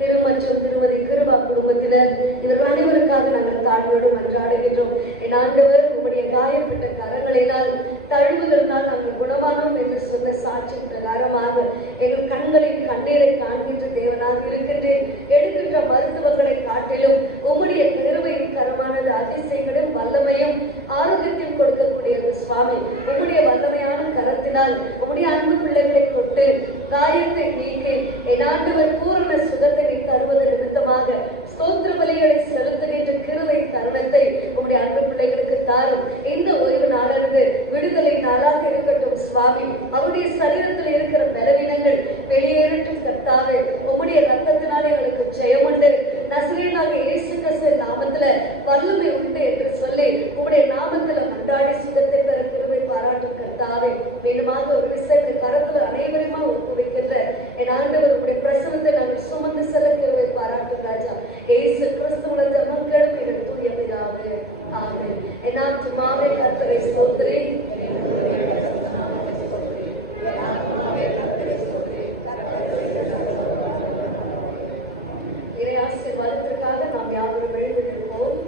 திரு மற்றும் திருமதி கிருபா குடும்பத்தினர் இவர்கள் அனைவருக்காக நாங்கள் தாழ்வோடு மன்றாடுகின்றோம். என் ஆண்டவர் உங்களுடைய காயப்பட்ட கரங்களினால் தழுவுகளினால் நாங்கள் குணமானோம் என்று சொன்ன சாட்சி பிரகாரமாக எங்கள் கண்களின் கண்ணீரை காண்கின்ற தேவனாக இருக்கின்றேன். எடுக்கின்ற மருத்துவங்களை காட்டிலும் உம்முடைய கிருபையின் கரமானது அதிசயங்களும் வல்லமையும் ஆரோக்கியத்தையும் கொடுக்கக்கூடியது சுவாமி. உம்முடைய வல்லமையான கரத்தினால் உம்முடைய அன்பு பிள்ளைகளை தொட்டு காயத்தை நீக்கி என் ஆண்டவர் பூரண சுகத்தை நீ தருவது நிமித்தமாக ஸ்தோத்திர பலிகளை செலுத்துகின்ற கிருபை தருணத்தை உம்முடைய அன்பு பிள்ளைகளுக்கு தாரும். இந்த ஓய்வு நாளானது விடுதலை நாளாக இருக்கட்டும் சுவாமி. அவருடைய சரீரத்தில் இருக்கிற பலவீனங்கள் வெளியேறட்டும் கர்த்தாவே. உம்முடைய ரத்தத்தினால் எங்களுக்கு ஜெயம் உண்டு. நசரேயனாக இயேசு கிறிஸ்துவின் நாமத்துல வல்லமை உண்டு என்று சொல்லி உம்முடைய நாமத்துல மன்றாடி சுகத்தை தர கிருபை பாராட்டும் கர்த்தாவே. மீண்டுமாக ஒரு விசை கரத்துல அனைவருமா ஒப்புவிக்கின்ற என் ஆண்டவர் உங்களுடைய பிரசவத்தை நாங்கள் சுமந்து செல்ல கிருபை பாராட்டும் ராஜா. இயேசு கிறிஸ்துவோட ஜெபம் கேளும் எங்கள் தூய பிதாவே. ஆமென். என் ஆத்துமாவே கர்த்தரை ஸ்தோத்திரி. இறை ஆசீர்வாதத்திற்காக நாம் யாவரும் எழுந்திருப்போம்.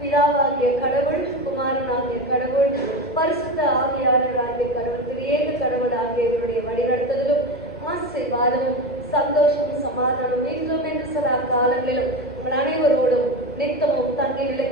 பிதாவாகிய கடவுள், குமாரனாகிய கடவுள், பரிசுத்த ஆவியானவராகிய கடவுள், திரியேக கடவுள் ஆகிய இவருடைய வழிநடத்துதலும் ஆசீர்வாதமும் சந்தோஷமும் சமாதானம் இன்றும் என்று சில காலங்களிலும் உங்கள் அனைவரோடும் நித்தமும் தங்கி நிலை